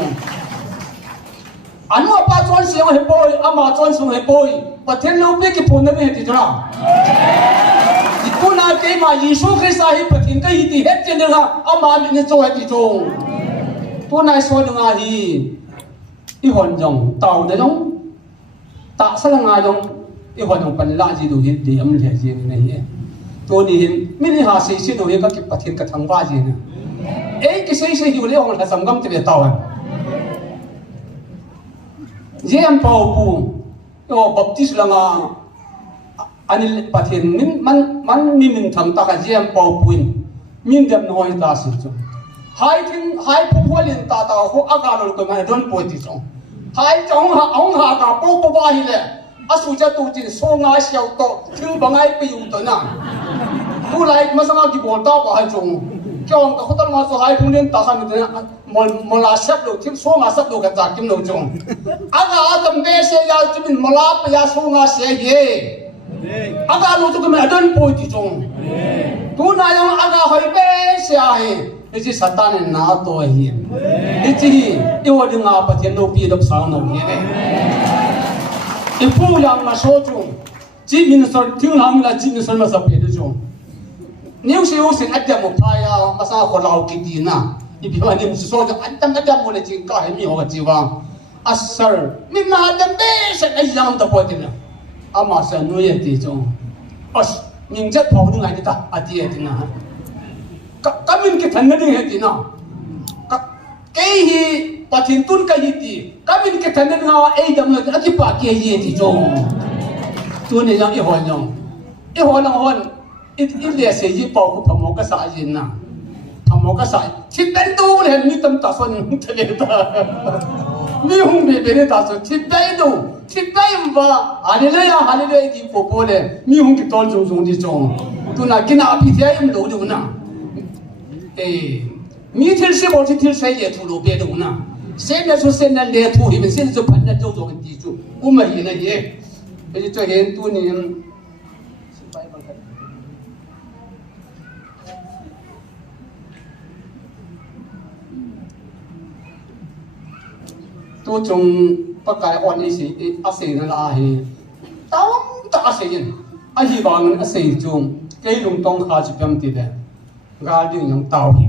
anu apa chuan siang he boy ama chuan sung he boy pathin lo pe ki pon na me ti jara Itu nak ke ma Yesus Kristus hi pathin ka iti het chen nga ama mi ni cho ti chung tu nai so nga hi I hon jong tau de jong ta sa nga jong I hon jong pan la ji du hi de am le ji ne hi tu ni hin mi ni ha se se do hi ka ki pathin ka thang ba ji na ei ki se hi le ong la sam gam ti le tau je am pau pu yo baptist la nga anil pathin man min thang ta ka jam pau puin min dem noi ta si chu hai phu holin ta ho aga lo ko ma don po ti chu hai chong ha ong ha ka po po ba hi le asu cha tu tin so nga xiao to thil bangai pe yu to na tu lai ma sanga ki bol ta ba hai chung kyong ka khotal ma so hai phung den ta khan de mola sap lo thil so nga sap lo ka ta kim lo chung aga adam be se ya chimin mola pa ya so nga se ye aga lo tu kami adon po ti chung tu na yang aga hoi be sia hi isi satan na to hi isi I wo ding a pathian no pi dop sang no hi ne I pu yang ma so chung ji min so ting hang la ji min so ma sa pe de chung niu se u sin atia mo pa ya ma sa ko lau ki ti na I bi ba ni so ja atam mo le ji ka hi mi ho ji wa asar min na dam be se ai yang ta po ti na ama sa nu ye ti chung as ming jet phau nu ngai ni ta ati ye ti na kamin ki than na ding he ti na ke hi pathin tun ka hi ti kamin ki than na nga ei dam na ati pa ke ye ti chung tu ne yang I hon I le se ji pau ku phamo ka sa jin na phamo ka sa thit ben tu le mi tam ta son thele ta mi hung be be ta so thit bai ba hallelujah di po le mi hung ki tol jong di chong tu na kina pi thia im lo du na mi thil se bo thil sai le thu lo be du na se na so se na le thu hi ben se so phan na jo jo di chu u ma hi na ye be cho hen tu ni tu chung pakai on isi ase na la hi tam ta ase yin a hi wang ase chung ke lung tong kha chi pam ti de ga ding yang tao hi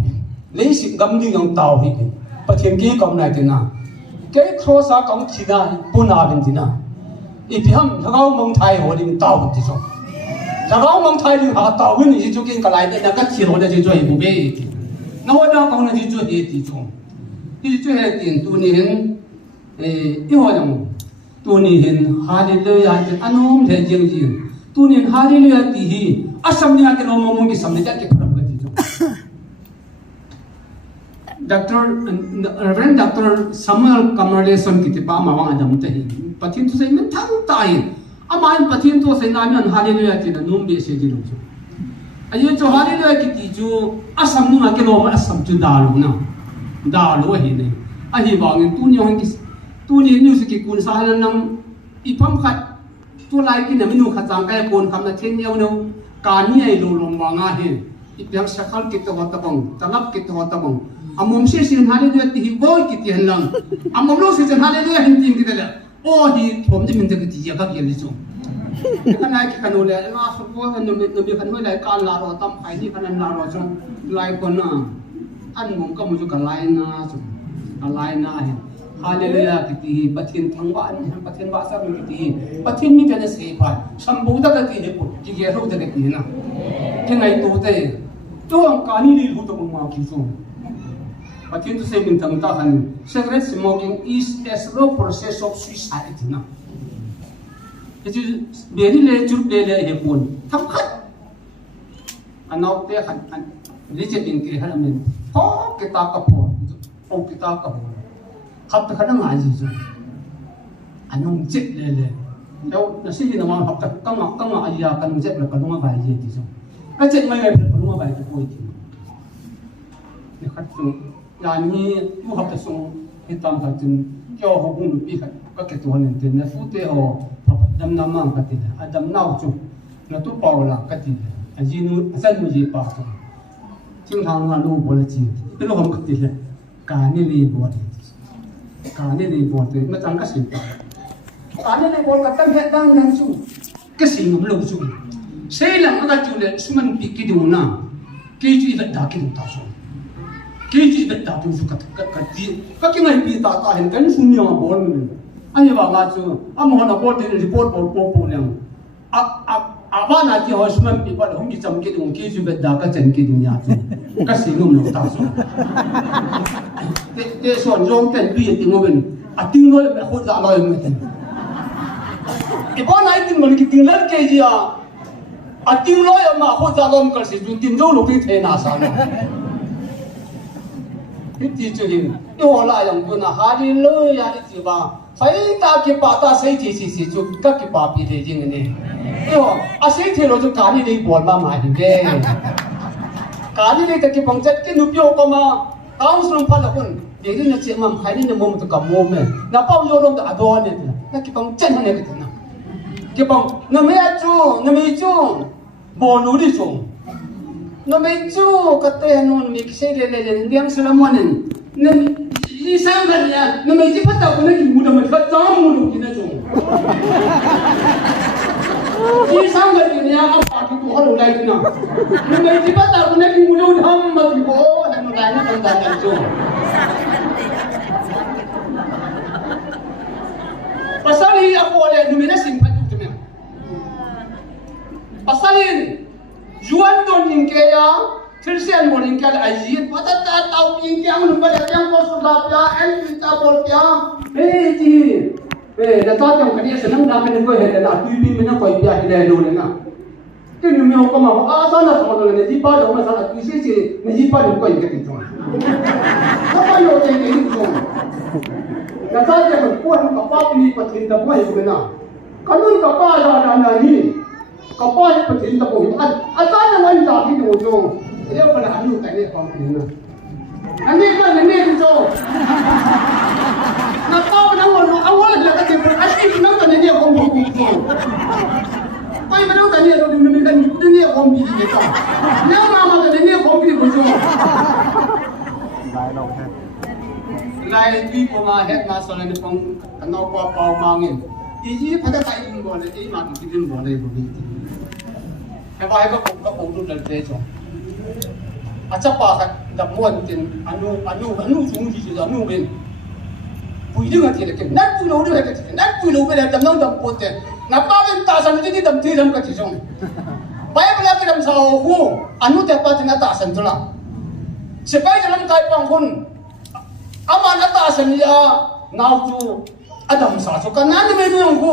le si gam ding yang tao hi pathian ki kom nai ti na ke kho sa kong chi na puna bin ti na i pi ham thagao mong thai ho ding tao ti so thagao mong thai ding ha tao win ni chu king ka lai de na ka chi ho de chi choi bu be na ho na kong na chi chu he ti chung ti chu he tin tu ni hin i ho yang tu ni hin hallelujah ti anom the jing jing tu ni hallelujah ti hi asam ni ke no mong ki sam ni ta ke pram ka ti chung Reverend Dr. Samuel Kamaleson kitipa mawang adam tahi pathin tu sai men thang tai amain pathin tu sai na men hallelujah ti na numbi se ji lu ayo cho hallelujah kiti ju asam nu ma ke lo ma asam tu dalu na dalu hi ne a hi wang tu ni hong ki tu ni nu se ki kun sa na nang i pham khat tu lai ki na minu khat chang kai kon kham na then yau no ka ni ai lo lom wanga he i pyang sakal ki to ta bang talap ki to ta bang amom se sin hallelujah ti hi boy ki ti hanlang amom lo se sin hallelujah hin tim ki dala o hi thom ji min te ki ya ka ki li chu kana ki kanu le na so ko no me kan no lai kan la ro tam khai ni kan la ro chu lai ko na an mong ka mu chu ka lai na chu ka lai na hi hallelujah ki ti pathin thang ba an pathin ba sa mi ti pathin mi te na se pa sam bu da ka ti he pu ki ge ro da ka ti na ke ngai tu te to ang ka ni li hu to ma ki chu Pathin tu say bintang tahan, cigarette smoking is a slow process of suicide na. Itu beri le curut le hepun, takkan. Anak dia kan, licin ingkir hal amin. Oh kita kapur, oh kita kapur. Kap tak ada ngaji tu. Anong cek le. Tahu nasi ni nama kap tak kang ayah kan cek le kalunga bayi tu. Cek mai le kalunga bayi tu koi tu. Ni kat tu. Yani tu hab ta song hitam ka tin kyo ho bung pi ka ka ke tu hanin tin na fu te o dam na mang ka tin adam nau chu na tu paw la ka tin a ji nu san nu ji pa chu ting thang na lu bo la ji pe lo hom ka tin le ka ni li bo ti ka ni li bo ti ma chang ka sin pa ka ni li bo ka tan he dang nan chu ka sin ngam lo chu sei lang ka chu le suman pi ki du na ki ji da ki du ta chu Kiji bet ta tu suka kati kaki ngai pi ta ta hen kan sunni ma bol ni ai ba ga chu am ho na bol de report bol po nyang a ba na ki ho suman pi pa hong ki cham ki dong kiji bet da ka chen ki ding ya chu ka si ngum lo ta su te son jong ten pi ti ngo ben a ting lo me ho za lo me ten e ba na tin mon ki ting lan ke ji a ting lo ya ma ho za lo me ka si ju tin jo lo ki the na sa no Iti cuhin, yo la yang guna hallelujah iti ba. Sai ta ki pa ta sai ti si chu ka ki pa pi de jing ne. Yo a sai the lo chu ka ni nei bol ma ma hi de. Ka ni nei ta ki pang chat ki nu pyo ko ma. Taung sum pha la kun. De ni na che mam khai ni na mom to ka mom ne. Na pau yo rom da ado ne. Na ki pang chen ne ki na. Ki pang na me chu, na me chu. Bo nu di chu. No medyo kate non mixer le liang salamonen na isang kanya na medyo pa ta ko na gimuda man ka tam mo kina jong isang kanya niya ka pa ko halo lai na medyo pa ta ko na gimuda ham mag ko ano dai na tanda kan jong pasali ako le numina simpat tu me pasalin Juan don ingkaya, Christian don ingkaya ayat. Pada tak tahu ingkaya menumpak yang kau sudah pia, kita boleh ji, datang yang kini senang nak kena kau hendak nak tujuh mana kau pia hendak lalu na. Kini ni orang kau sana sama dengan jipa, orang sana tujuh si jipa ni kau ingkaya itu. Apa yang kau ingkaya itu? Datang yang kau kapal ni pasti tak boleh kena. Kalau kapal ada ni. Kapal pecinta pun, asal yang jadi tu jo, dia pernah anu tak ni komplit na. Ani kan ni tu jo. Nak tahu awal dia kata asli kenapa dia komplit tu. Kau yang tahu tadi ada dia komplit kita. Dia mama tadi dia komplit tu jo. lai bi ko ma het na so le ni pong anau pa pa ma ngin i phata tai dum bo le i ma ki dum bo le bo ni he ba he ko du dal te cho acha pa ka da mon tin anu chung ji ji anu ben pui ding ati le ke nan pui lo de ke nan pui lo be da dam nang dam po te na pa ben ta san ji dam ti dam ka ti jong bai bla ke dam sa hu anu te pa tin ta san tula se pai dalam kai pang hun ama na ta san ya nau chu adam sa chu kan nan me nu hu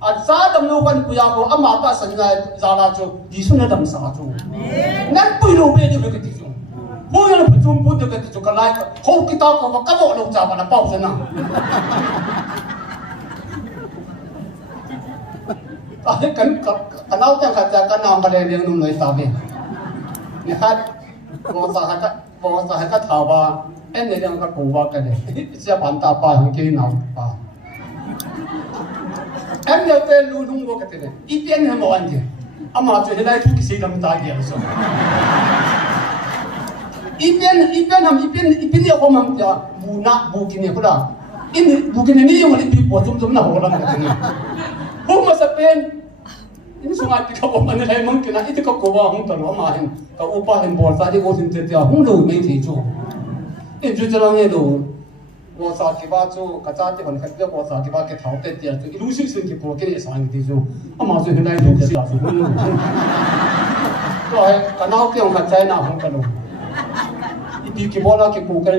a sa dam no kan pu ya ko ama ta san ya za la chu di su na dam sa chu nan pui lo be de ke ti jong bu ya pu chum pu de ke ti chu ka lai ho ki ta ko ka bo lo cha ba na pau sa na ai kan nau ta ka cha kan nam ba le riang num noi ta be ni khat bo sa ha ka tha ba en ne riang ka ko wa ka ne sia ban ta pa hang ke nau pa em ne te lu lung wo ka te ne I pian ha mo an je ama chu he lai thu ki si dam ta ge so I pian ya ko mam ja bu na bu ki ne ko da in bu ki ne ni yo ni bi po zum na ho lam ka te ne bu ma sa pen ini sungai pi ka bo man lai mang ki na I te ka ko wa hung ta lo ma hin ka upa hin bol sa di ko sin te tia hung lo me thi chu in ju lang e do wo sa ki ba chu ka cha ti hon khat wo sa ki ba ke thau te tia chu I lu sik sin ki po ke ne sa ngi ti chu ama chu hin lai do ki sa chu to ai ka nau ke ong ka chai na hung ka lo I pi ki bo la ki ku ka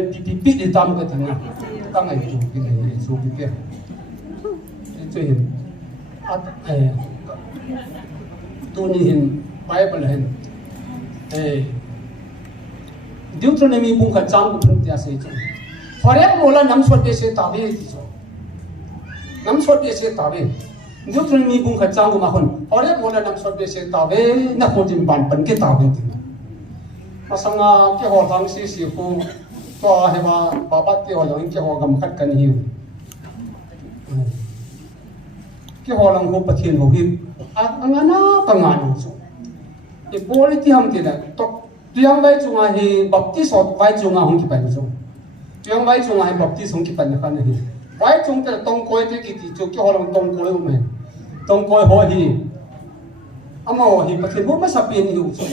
pi di tam ka thang na ka ngai chu ki ne chu ki ke chu hin at tu ni hin Bible hin Deuteronomy bung ka chang ku phun tia se chu forever mola nam sot de se ta be ti chu nam sot de se ta be Deuteronomy bung ka chang ku ma hon forever mola nam sot de se ta be na ko tin ban pan ke ta be ti masanga ke ho thang si ku to he ba pa pa ti ho lo ke ho gam khat kan hi ke ho lang ho pathian ho hi angana pangano chu e boli ti ham ti da to tuyang vai chunga hi baptist hot vai chunga hong ki pan chu tuyang vai chunga hi baptist hong ki pan kan hi vai chung te tong koi te ki ti chu ke ho lang tong koi me tong koi ho hi ama ho hi pathian bo ma sa pen hi chu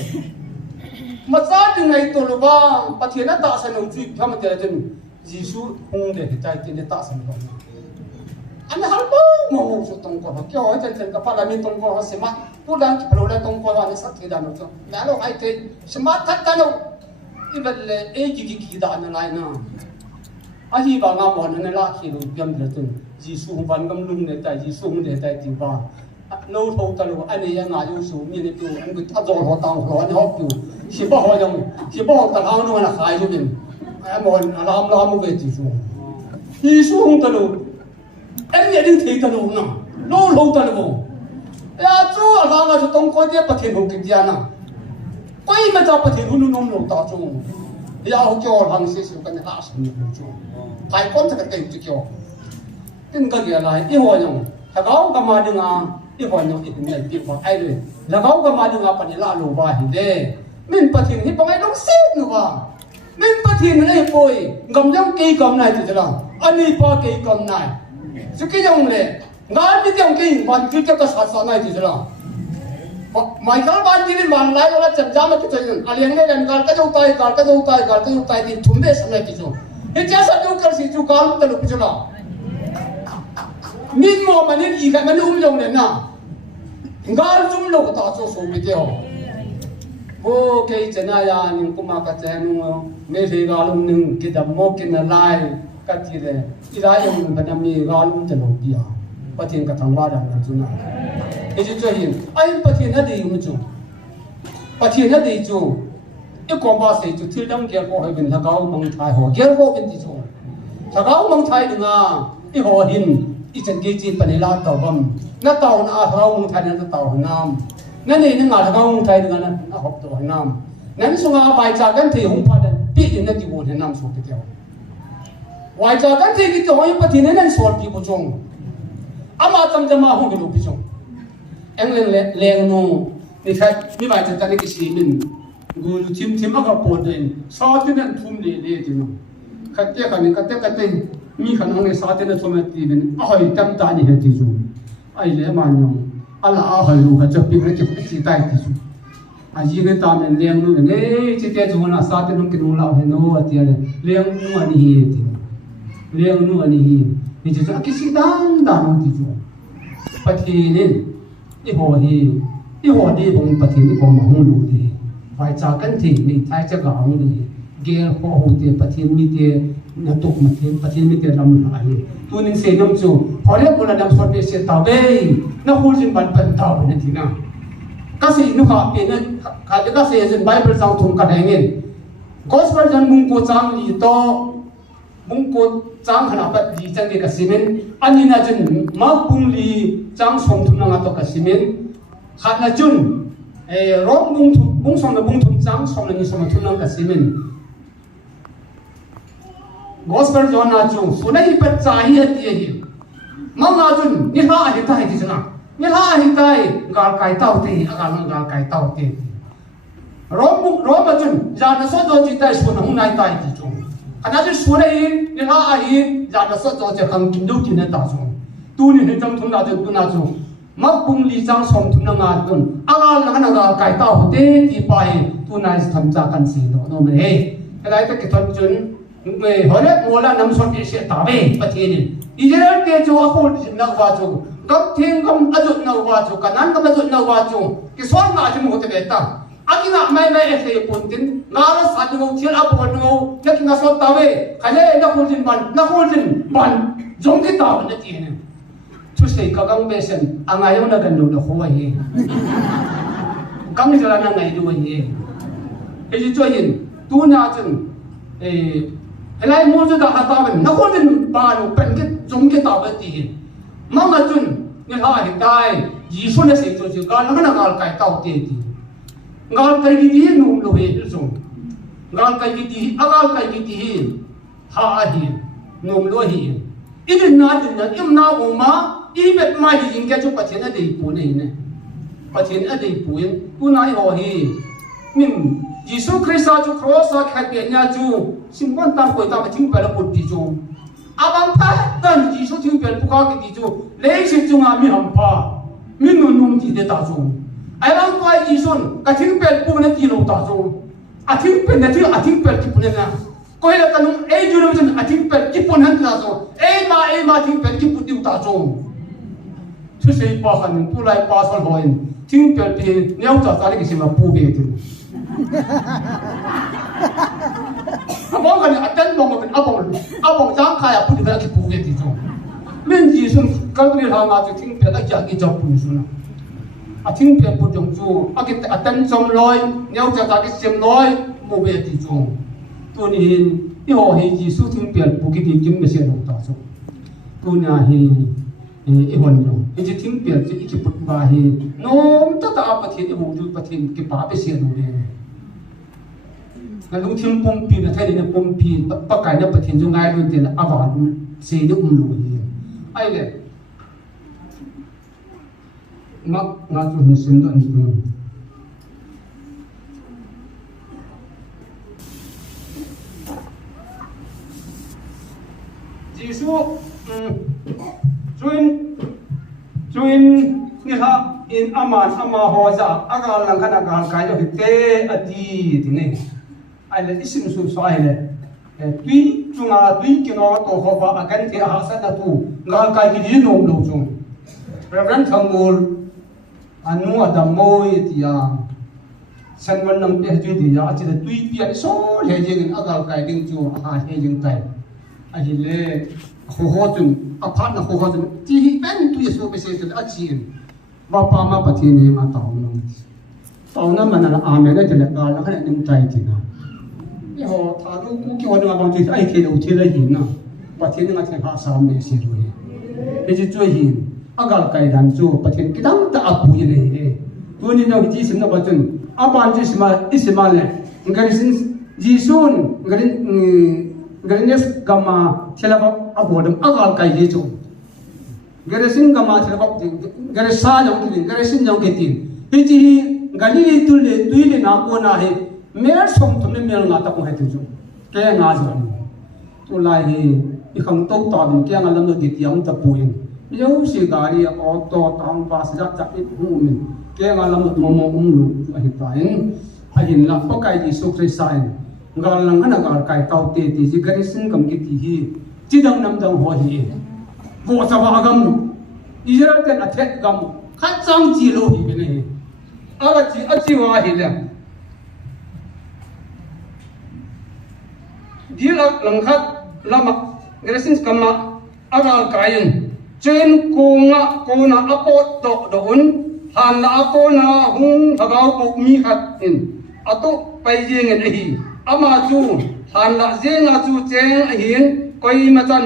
ma cha ti ngai to lo ba pathian na ta sa no chu tham te jen jisu hong de hi tai ti ne ta sa no anh hal bo mo so tong ko ha kyo chen chen ka pa la min tong ko ha sima pu dan ki palo la tong ko ha ne sak thi da no so na lo ai te sima that ta no I bel le e ki da na lai na a hi ba nga mo na la ki lo byam de tun ji su ban gam lung ne tai ji su hung de tai ti ba no tho ta lo anh ya nga yu su mi ne tu anh ko ta zo ho ta ho an ho tu si ba ho yong si ba ho ta ha no na khai ju nim ai mo la mo ve ti su ji su hung ta lo em nhận định thấy tao đúng không? Lâu tao đúng. Ya chú ở đó là chú tông coi tiếp bắt thiên hùng kinh gia nào. Quay mà cho bắt thiên hùng nung nung tao chú. Ya họ kêu hàng xí xí cái này là gì chú. Thái con sẽ cái gì kêu. Tin cái gì là yêu hoa nhung. Thằng gấu cái mà đừng à yêu hoa nhung ít người biết hoa ai rồi. Là gấu cái mà đừng à bắt đi la lù ba hình đê. Mình bắt thiên thì bằng ai đúng xí nữa mà. Mình bắt thiên này bồi gầm giống cây gầm này thì là anh đi qua cây gầm này. Chứ cái dòng này ngán cái dòng kia hoàn cứ cho cái sát này thì sao? Mày kalau ban jadi ban lain orang cerjam itu tu, alien ni dan kalau kau tay di tumbe sana itu. Itu jasa tu kalau situ kalau tu lupa cila. Min mau manin ikan manu jong ni na. Ngal jumlah kata so begitu. Oh kei cenaya ni kuma kata nu mesti kalau ni kita mau kena lain katire. Ira yang benami galum telok dia. Patien katang badan tuna. Itu johin. Ai patien ada yang muncul. Patien ada itu. Ikut bahasa itu tidak dia kau hebin tagau mengthai ho. Dia kau binti itu. Tagau mengthai dengan ihohin. Ijan geji panela tawam. Na tahu na tagau mengthai na tahu nam. Nani ni ngah tagau mengthai dengan na hop tu nam. Nani sungai baca kan tiung padan. Pi ini tiwon nam so kita. Why cha kan thi ki to yi pathi ne nan sol pi bu chong ama tam jama hu ge lu pi chong englen leng no ni khai mi bai cha ni ki si min gu lu tim a ka po den so tin nan thum le ti no khát tiếc cái tên mi khả năng này sao tên là thua mất thì bên ai tâm ta như thế thì dù ai lẽ mà nhung Allah ai lu khát chấp biết cái chỉ tay thì dù aji cái ta mình liang nu này chỉ cái dù là sao tên nó cái nu lao hay nó ở tiền liang nu anh hi thì liang nu anh hi thì chỉ cái gì đang thì dù bắt thì nên đi hồ đi bông bắt thì đi bông mà không đủ thì phải trả cái thì mình thay cho gạo thì ghé hồ thì bắt thì mi thì nó tục mà thì bắt thì mi thì làm lại tôi nên xem năm chú họ lấy một lần năm suất để xem tàu về nó hôn trên bàn tàu này thì nào các sĩ nó họ bên này các sĩ trên Bible sang thùng cả đấy nghe gospel dân mung cô trang lì to mung cô trang khana bắt lì trang để cái sĩ men anh nhìn là chân mắc bung lì trang sống thùng năng to cái sĩ men khát là chân rốt bung sống là bung thùng trang sống là như sống thùng năng cái sĩ men gospel John na chung sunai pat chahi ati mang na chun ni ha hi tai ti chana ni ha hi tai gal kai tau ti agal gal kai tau ti rom chun ja na so do chi tai sun hung nai tai ti chung ana ju sunai ni ha hi ja na so do che khang kim du ti na ta chung tu ni he chang thung na tu na chung mak bung li chang som thun na nga tun agal na gal kai tau te ti pai tu nai tham cha kan si no me he lai ta ki thon chun người hỏi đấy mua là nằm sốt sẽ tả về bất thiên này Israel kia chú aku nak wajу gam thiên gam ajut nak waju kanan gam ajut nak waju cái số mà chúng một cái ta anh ngã mai mai sẽ phun tin ngã là sát ngô thiên áp phun ngô nhất ngã sốt tả về cái này nó phun tin ban giống cái tả này thiên này chú sẽ có gam bê sen anh ai cũng đã gần đủ hoa gì gam cái là năng ngày đủ gì cái gì cho nhìn tu na chân lại mua cho ta ta mình nó có đến ba nó bên cái giống cái tàu bên tiền mà chun người ta hiện tại chỉ số này sẽ cho chữ cái nó gal cái tàu tiền thì gal cái gì nung lo hết rồi gal cái gì gal cái gì ha hi nung lo hi ít na im na mà ít biết mai thì những cái chỗ bắt tiền ở đây bù này nè bắt tiền ở đây bù tu này họ hi mình Jesus Christ cho cross sa khai biển nhà chú xin quan tâm của ta mà chính phải là một tỷ chú abang pa dan Jesus chính biển phụ cái tỷ chú lấy sự chú ngami hầm pa mình nung thì để ta chú ai bang coi Jesus cái chính biển phụ nên tỷ lô ta chú chính biển này chính chính biển phụ nên là coi là cái nung ai chú đâu chính chính biển chính phụ nên ta chú ai mà chính biển chính phụ tiêu ta chú chú sẽ pa hành phụ lại pa sol hoin chính biển thì nếu ta cái gì mà phụ về thì abang kan atan bang kan abang jang kaya pun dia ki puge ti jo men ji sun kalri ha nga chu thing pe da ja ki job pun sun a thing pe pu jong chu a ki atan som loi neu cha ta ki sem loi mu be ti jo tu ni hin i ho hi ji su thing pe pu ki ti kim me se no ta so tu na hi i hon yo i ji thing pe ji ki put ba hi nom ta ta pa thi i hu ju pa thi ki pa pe se no le là lúc thiên bom pin là thay đến là bom pin bắt cái nó bắt thiên trong ngay luôn thì là áp vào xe nước lùi ai đấy mắc ngã xuống hình sinh đoạn đường chỉ số chuyên như là in ama hoa giả agal lang khana agal cái đó cái ati thì này ai là isim sum so ai là tuy chunga tuy kino to ho ba kan thi ha sa da tu ngal kai ki di nom lo chung reverend thangul anu adam moi ti ya san wan nam pe ju ti ya chi da tuy pi so le jing agal kai ding chu ha he jing tai a hi le ho chung a phat na ho chung ti hi ben tu so pe se tu a chi ba pa ma pa thi ni ma tau na ma na a me le je le ga la kha ning tai ti na họ thà đâu cũng kêu anh làm gì ai kêu đầu tiên là hiền na, bắt thiên nga thiên hạ sao mới xí rồi, bây giờ chơi hiền, agal cái đàn chú bắt thiên cái đám ta áp bùi này, tôi nhìn nhau cái gì nó bắt chân, áp anh chỉ xem này, người xin Giêsu người nhớ gamma theo là áp bùi đam agal cái gì chú, người xin gamma theo là người sa nhau cái người xin nhau cái tiền, bây giờ người đi tu lệ nào cô nào hết mer som thum ne mel nga ta ko hatu ju ke nga zo tu lai hi I khang to ta bin kya ngalam no ti tiam ta puin yo si gari auto tang bas ja cha it hu min kya ngalam mo mo lu hi tain a hin la pa kai di su kri sain ngal lang hana gar kai tau te ti ji gari sin kam ki ti hi chi dang nam dang ho hi bo sa wa gam Israel ten attack gam khat chang chi lo hi be ne ara chi wa hi le dilak lang khat lama grasin kama aral kain chen kunga kona apot to doon han la akona hung hagaw ko mi khat in ato pai jeng en hi ama chu han la jenga chu cheng hin koi ma chan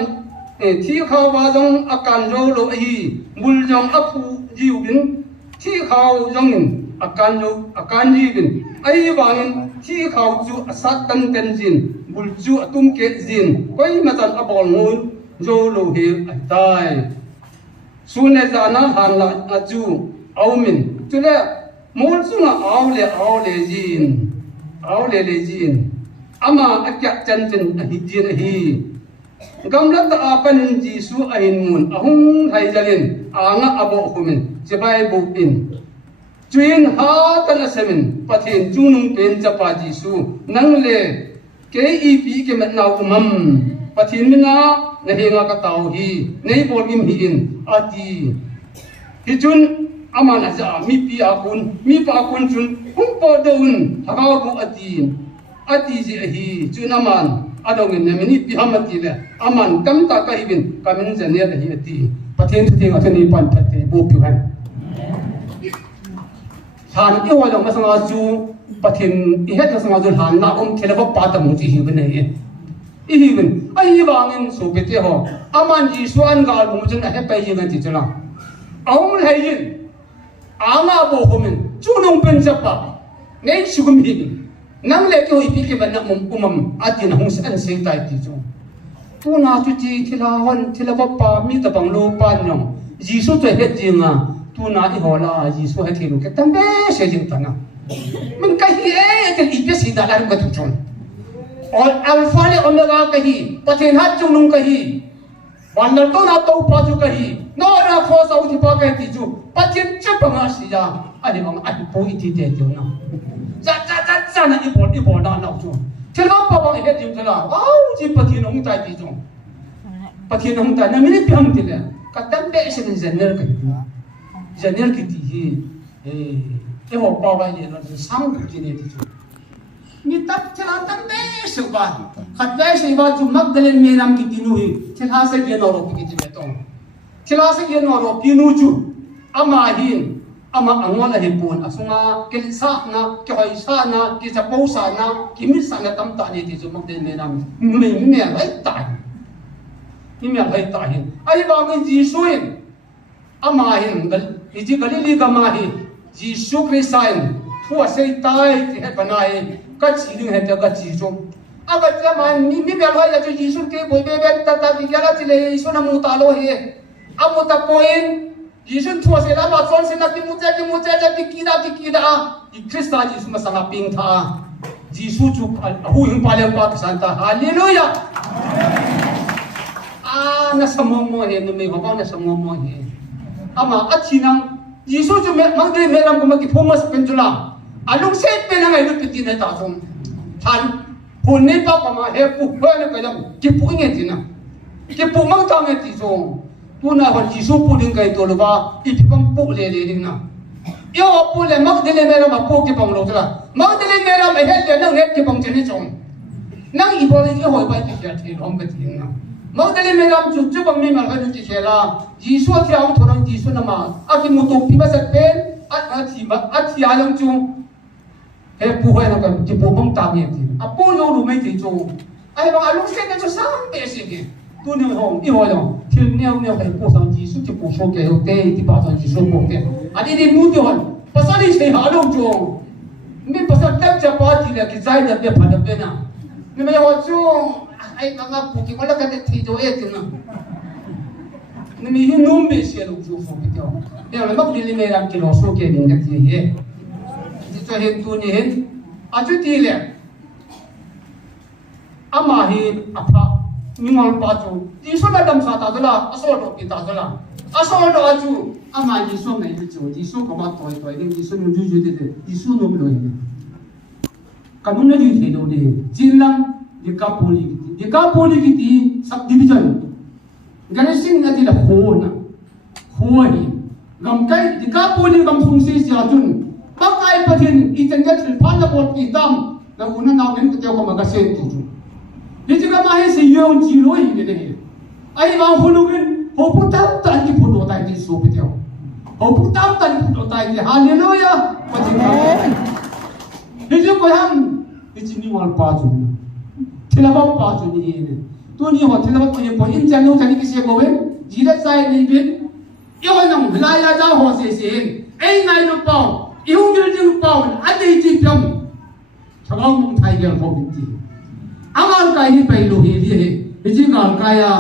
thi khaw wa jong akan ro lo hi mul jong apu jiu bin thi khaw jong in akan ji bin ai wangin thi khaw chu asat tan ten jin bul chu atum ke jin koi ma chan abol ngun jo lo he ai tai sune jana han la aju aumin tule mol sunga aule jin ama akya chan hi jin hi gamlat ta apan jisu ahin mun ahung hai jalin anga abo humin sibai bu in Tuin ha tan asemin pathin chunung pen chapa jisu nang le KEP ke mat naw umam pathin mina na hinga ka taw hi nei bol im hi in ati hi chun amana ja mi pa kun chun hum po doun hagaw bu ati ji hi chun aman adong ne mini pi hamati le aman kam ta ka hibin kamin jane hi ati pathin thi nga thani pan phatte bu pi han han i wa dong masanga chu pathin I het masanga jul han na thela pa ta mu chi hi ben nei I hi ben ai wangin so pe te ho aman ji su an gal mu chen a he pai yin ti chula aum lai yin anga bo homin chu nong pen chapa nei sugum hi nang le ko I pi ke ban na mum umam atin hong san sei tai ti chu tu na chu chi thila pa mi ta bang lo pa nyong ji su te het jinga tu na I hola Jisu hai thilu ke tambe se jing tana man kahi ke ipe si dalar ka tu chon और अल्फा ने ओमेगा कही पथिन हाथ चुनुंग कही वानर तो ना तो पाजु कही नो ना खो साउथी पा कहती जु पथिन चपंगा सिया अरे मंग अति पोई थी दे जो ना जा ना इबो ना ना जो चलो पापा हे जिम चला आओ जी पथिन होंग ताई ती जो पथिन होंग ताई ना मिने प्याम तिले कतम पे से जनरल की थी ए वो पावा ये ना सांग की ने थी ni tap chela tambe suba khatya se ba chu magdalen meram ki tinu hi chela se ge no ro ki ti beto chela se ge no ro pinu chu ama hin ama angwala hi pun asunga kel sa na ki hoi sa na ki sa po sa na ki mi sa na tam ta ni ti chu magdalen meram me lai ta ni me lai ta hin ai ba ngi ji suin ama hin gal ji galili ga ma hi ji su krisain thua sei tai ti he banai ka chi ding he ta ka chi chom aba chama ni mi be la ya chu jisu ke boi be ta ki gala ti le isu na mu ta lo he amu ta poin jisu thua se la ma chon se na ki mu cha ki da I krista jisu ma sanga ping tha jisu chu hu hing pa le pa santa hallelujah na samomo he no me ba na samomo he ama achinang jisu chu me mang de me ram ko ma ki thomas pendula alung set pe na ngai lu piti na ta som than pun ne pa pa ma he pu ho na ka jam ki pu nge ti na ki pu mang ta nge ti so tu na hon jisu pu ding kai to lo ba I pi pam pu le ding na yo pu le mak de le me ra ma pu ki pam lo tra mak de le me ra ma he le na he ki pam chen ni chong nang I bo le ho ba ti ya ti rom ka ti na mak de le me ra chu chu bang mi ma ka ti che la jisu ti ang thorang jisu na ma a ki mu to pi ma sa pen a ti a long chu he pu ho na ka ki pu bang ta nge ti a pu lo lu mai ti chu ai ba lu se na chu sam pe se ki tu ne ho I ho lo ti ne hai pu sang ji su ki pu so ke ho te ti ba sang ji su pu te a di mu ti ho pa sa ni se ha lo chu mi pa sa ta cha pa ti le ki zai na pe pha da pe na ni me ho chu ai ma nga pu ki ko la ka te ti jo e ti na ni mi hi num be se lo chu fu ki to ya ma ku li me ram ki lo so ke ni ka ti ye cho hiện tu ni hen a chu ti le ama hi apha ningal pa chu Jisu na dam sa ta dala aso do pi ta dala aso do chu ama Jisu ngai chu Jisu ko ma toi ni Jisu nu ju de Jisu no lo ni kamun na ji the do de jinlang di ka poli ki ti subdivision ganesing na ti la ho na ho ni gam kai di ka poli gam sung si sia chun ba kai pathin I chen ga thil phan la bot ki tam la una na men ko ko ma ga sen ti chu ni ji ga ma he se yo ji lo yi ne ai ba hu lu gen ho pu ta ta ki pu do ta ti so pi teo ho pu ta ta ki pu do ta ti hallelujah pathin ni ji ko ham ni ji ni wal pa chu Tilabang pa chu ni ne tu ni ho tilabang ko ye ko in jan no tani ki se ko wen ji da sai ni bin yo nang la ya ja ho se se ai ngai no pa yu ngil ji pa a dei ji pam thawang mong thai ge ho bin ti amal kai ni pai lo he he ji gal ka ya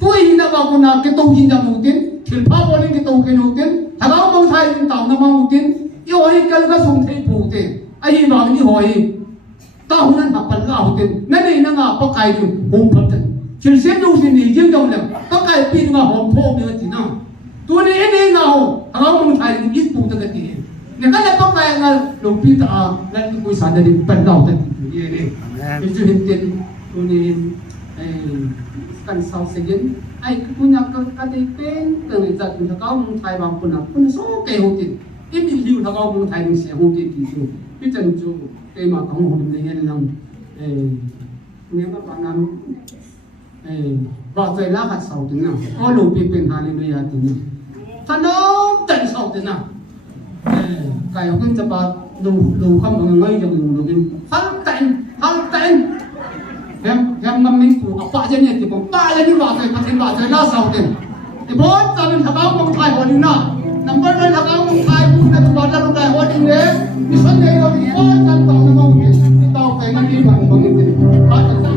tu hi na ba ko na ke to hin da mu tin thil pha bo ni ke to ke no tin thawang mong thai tin taw na ma mu tin yo hi kal ga sung thei pu te ai ba ni ho hi ta hunan hapal la hoten nanay na nga pa kay yung hong patan kilsen yung sinigil daw lang pa kay pin nga hong po mi ati na tunay ene nga ho ang mong tayo ng itpo tagatiin nakala pa kaya nga lupita lalo ko sana din pandaw tati ene medyo hintin tunay kan saw sigin ay punya kakatipen kang izat ng hakaw mong tayo bang puna so kay hotin imiliw hakaw mong tayo ng siya hotin dito pitan jo cái mà không hồn này là nếu các bạn làm vào thời lá hạt sầu thế nào có lục bị bệnh hallelujah thế nào thằng nó tận sầu thế nào cái ông cái bà đủ không bằng ngay cho mình đủ hăng tận em ngâm mình phụ apa aja nih tipo pa aja nih vào thời lá sầu thế thì bố ta mình thằng ông không thay hồn nào number one thằng ông không thay cũng là tụi nó thay hồn đấy đi xuân này rồi đi qua thằng tàu nó mau tàu phải mang đi bằng bằng cái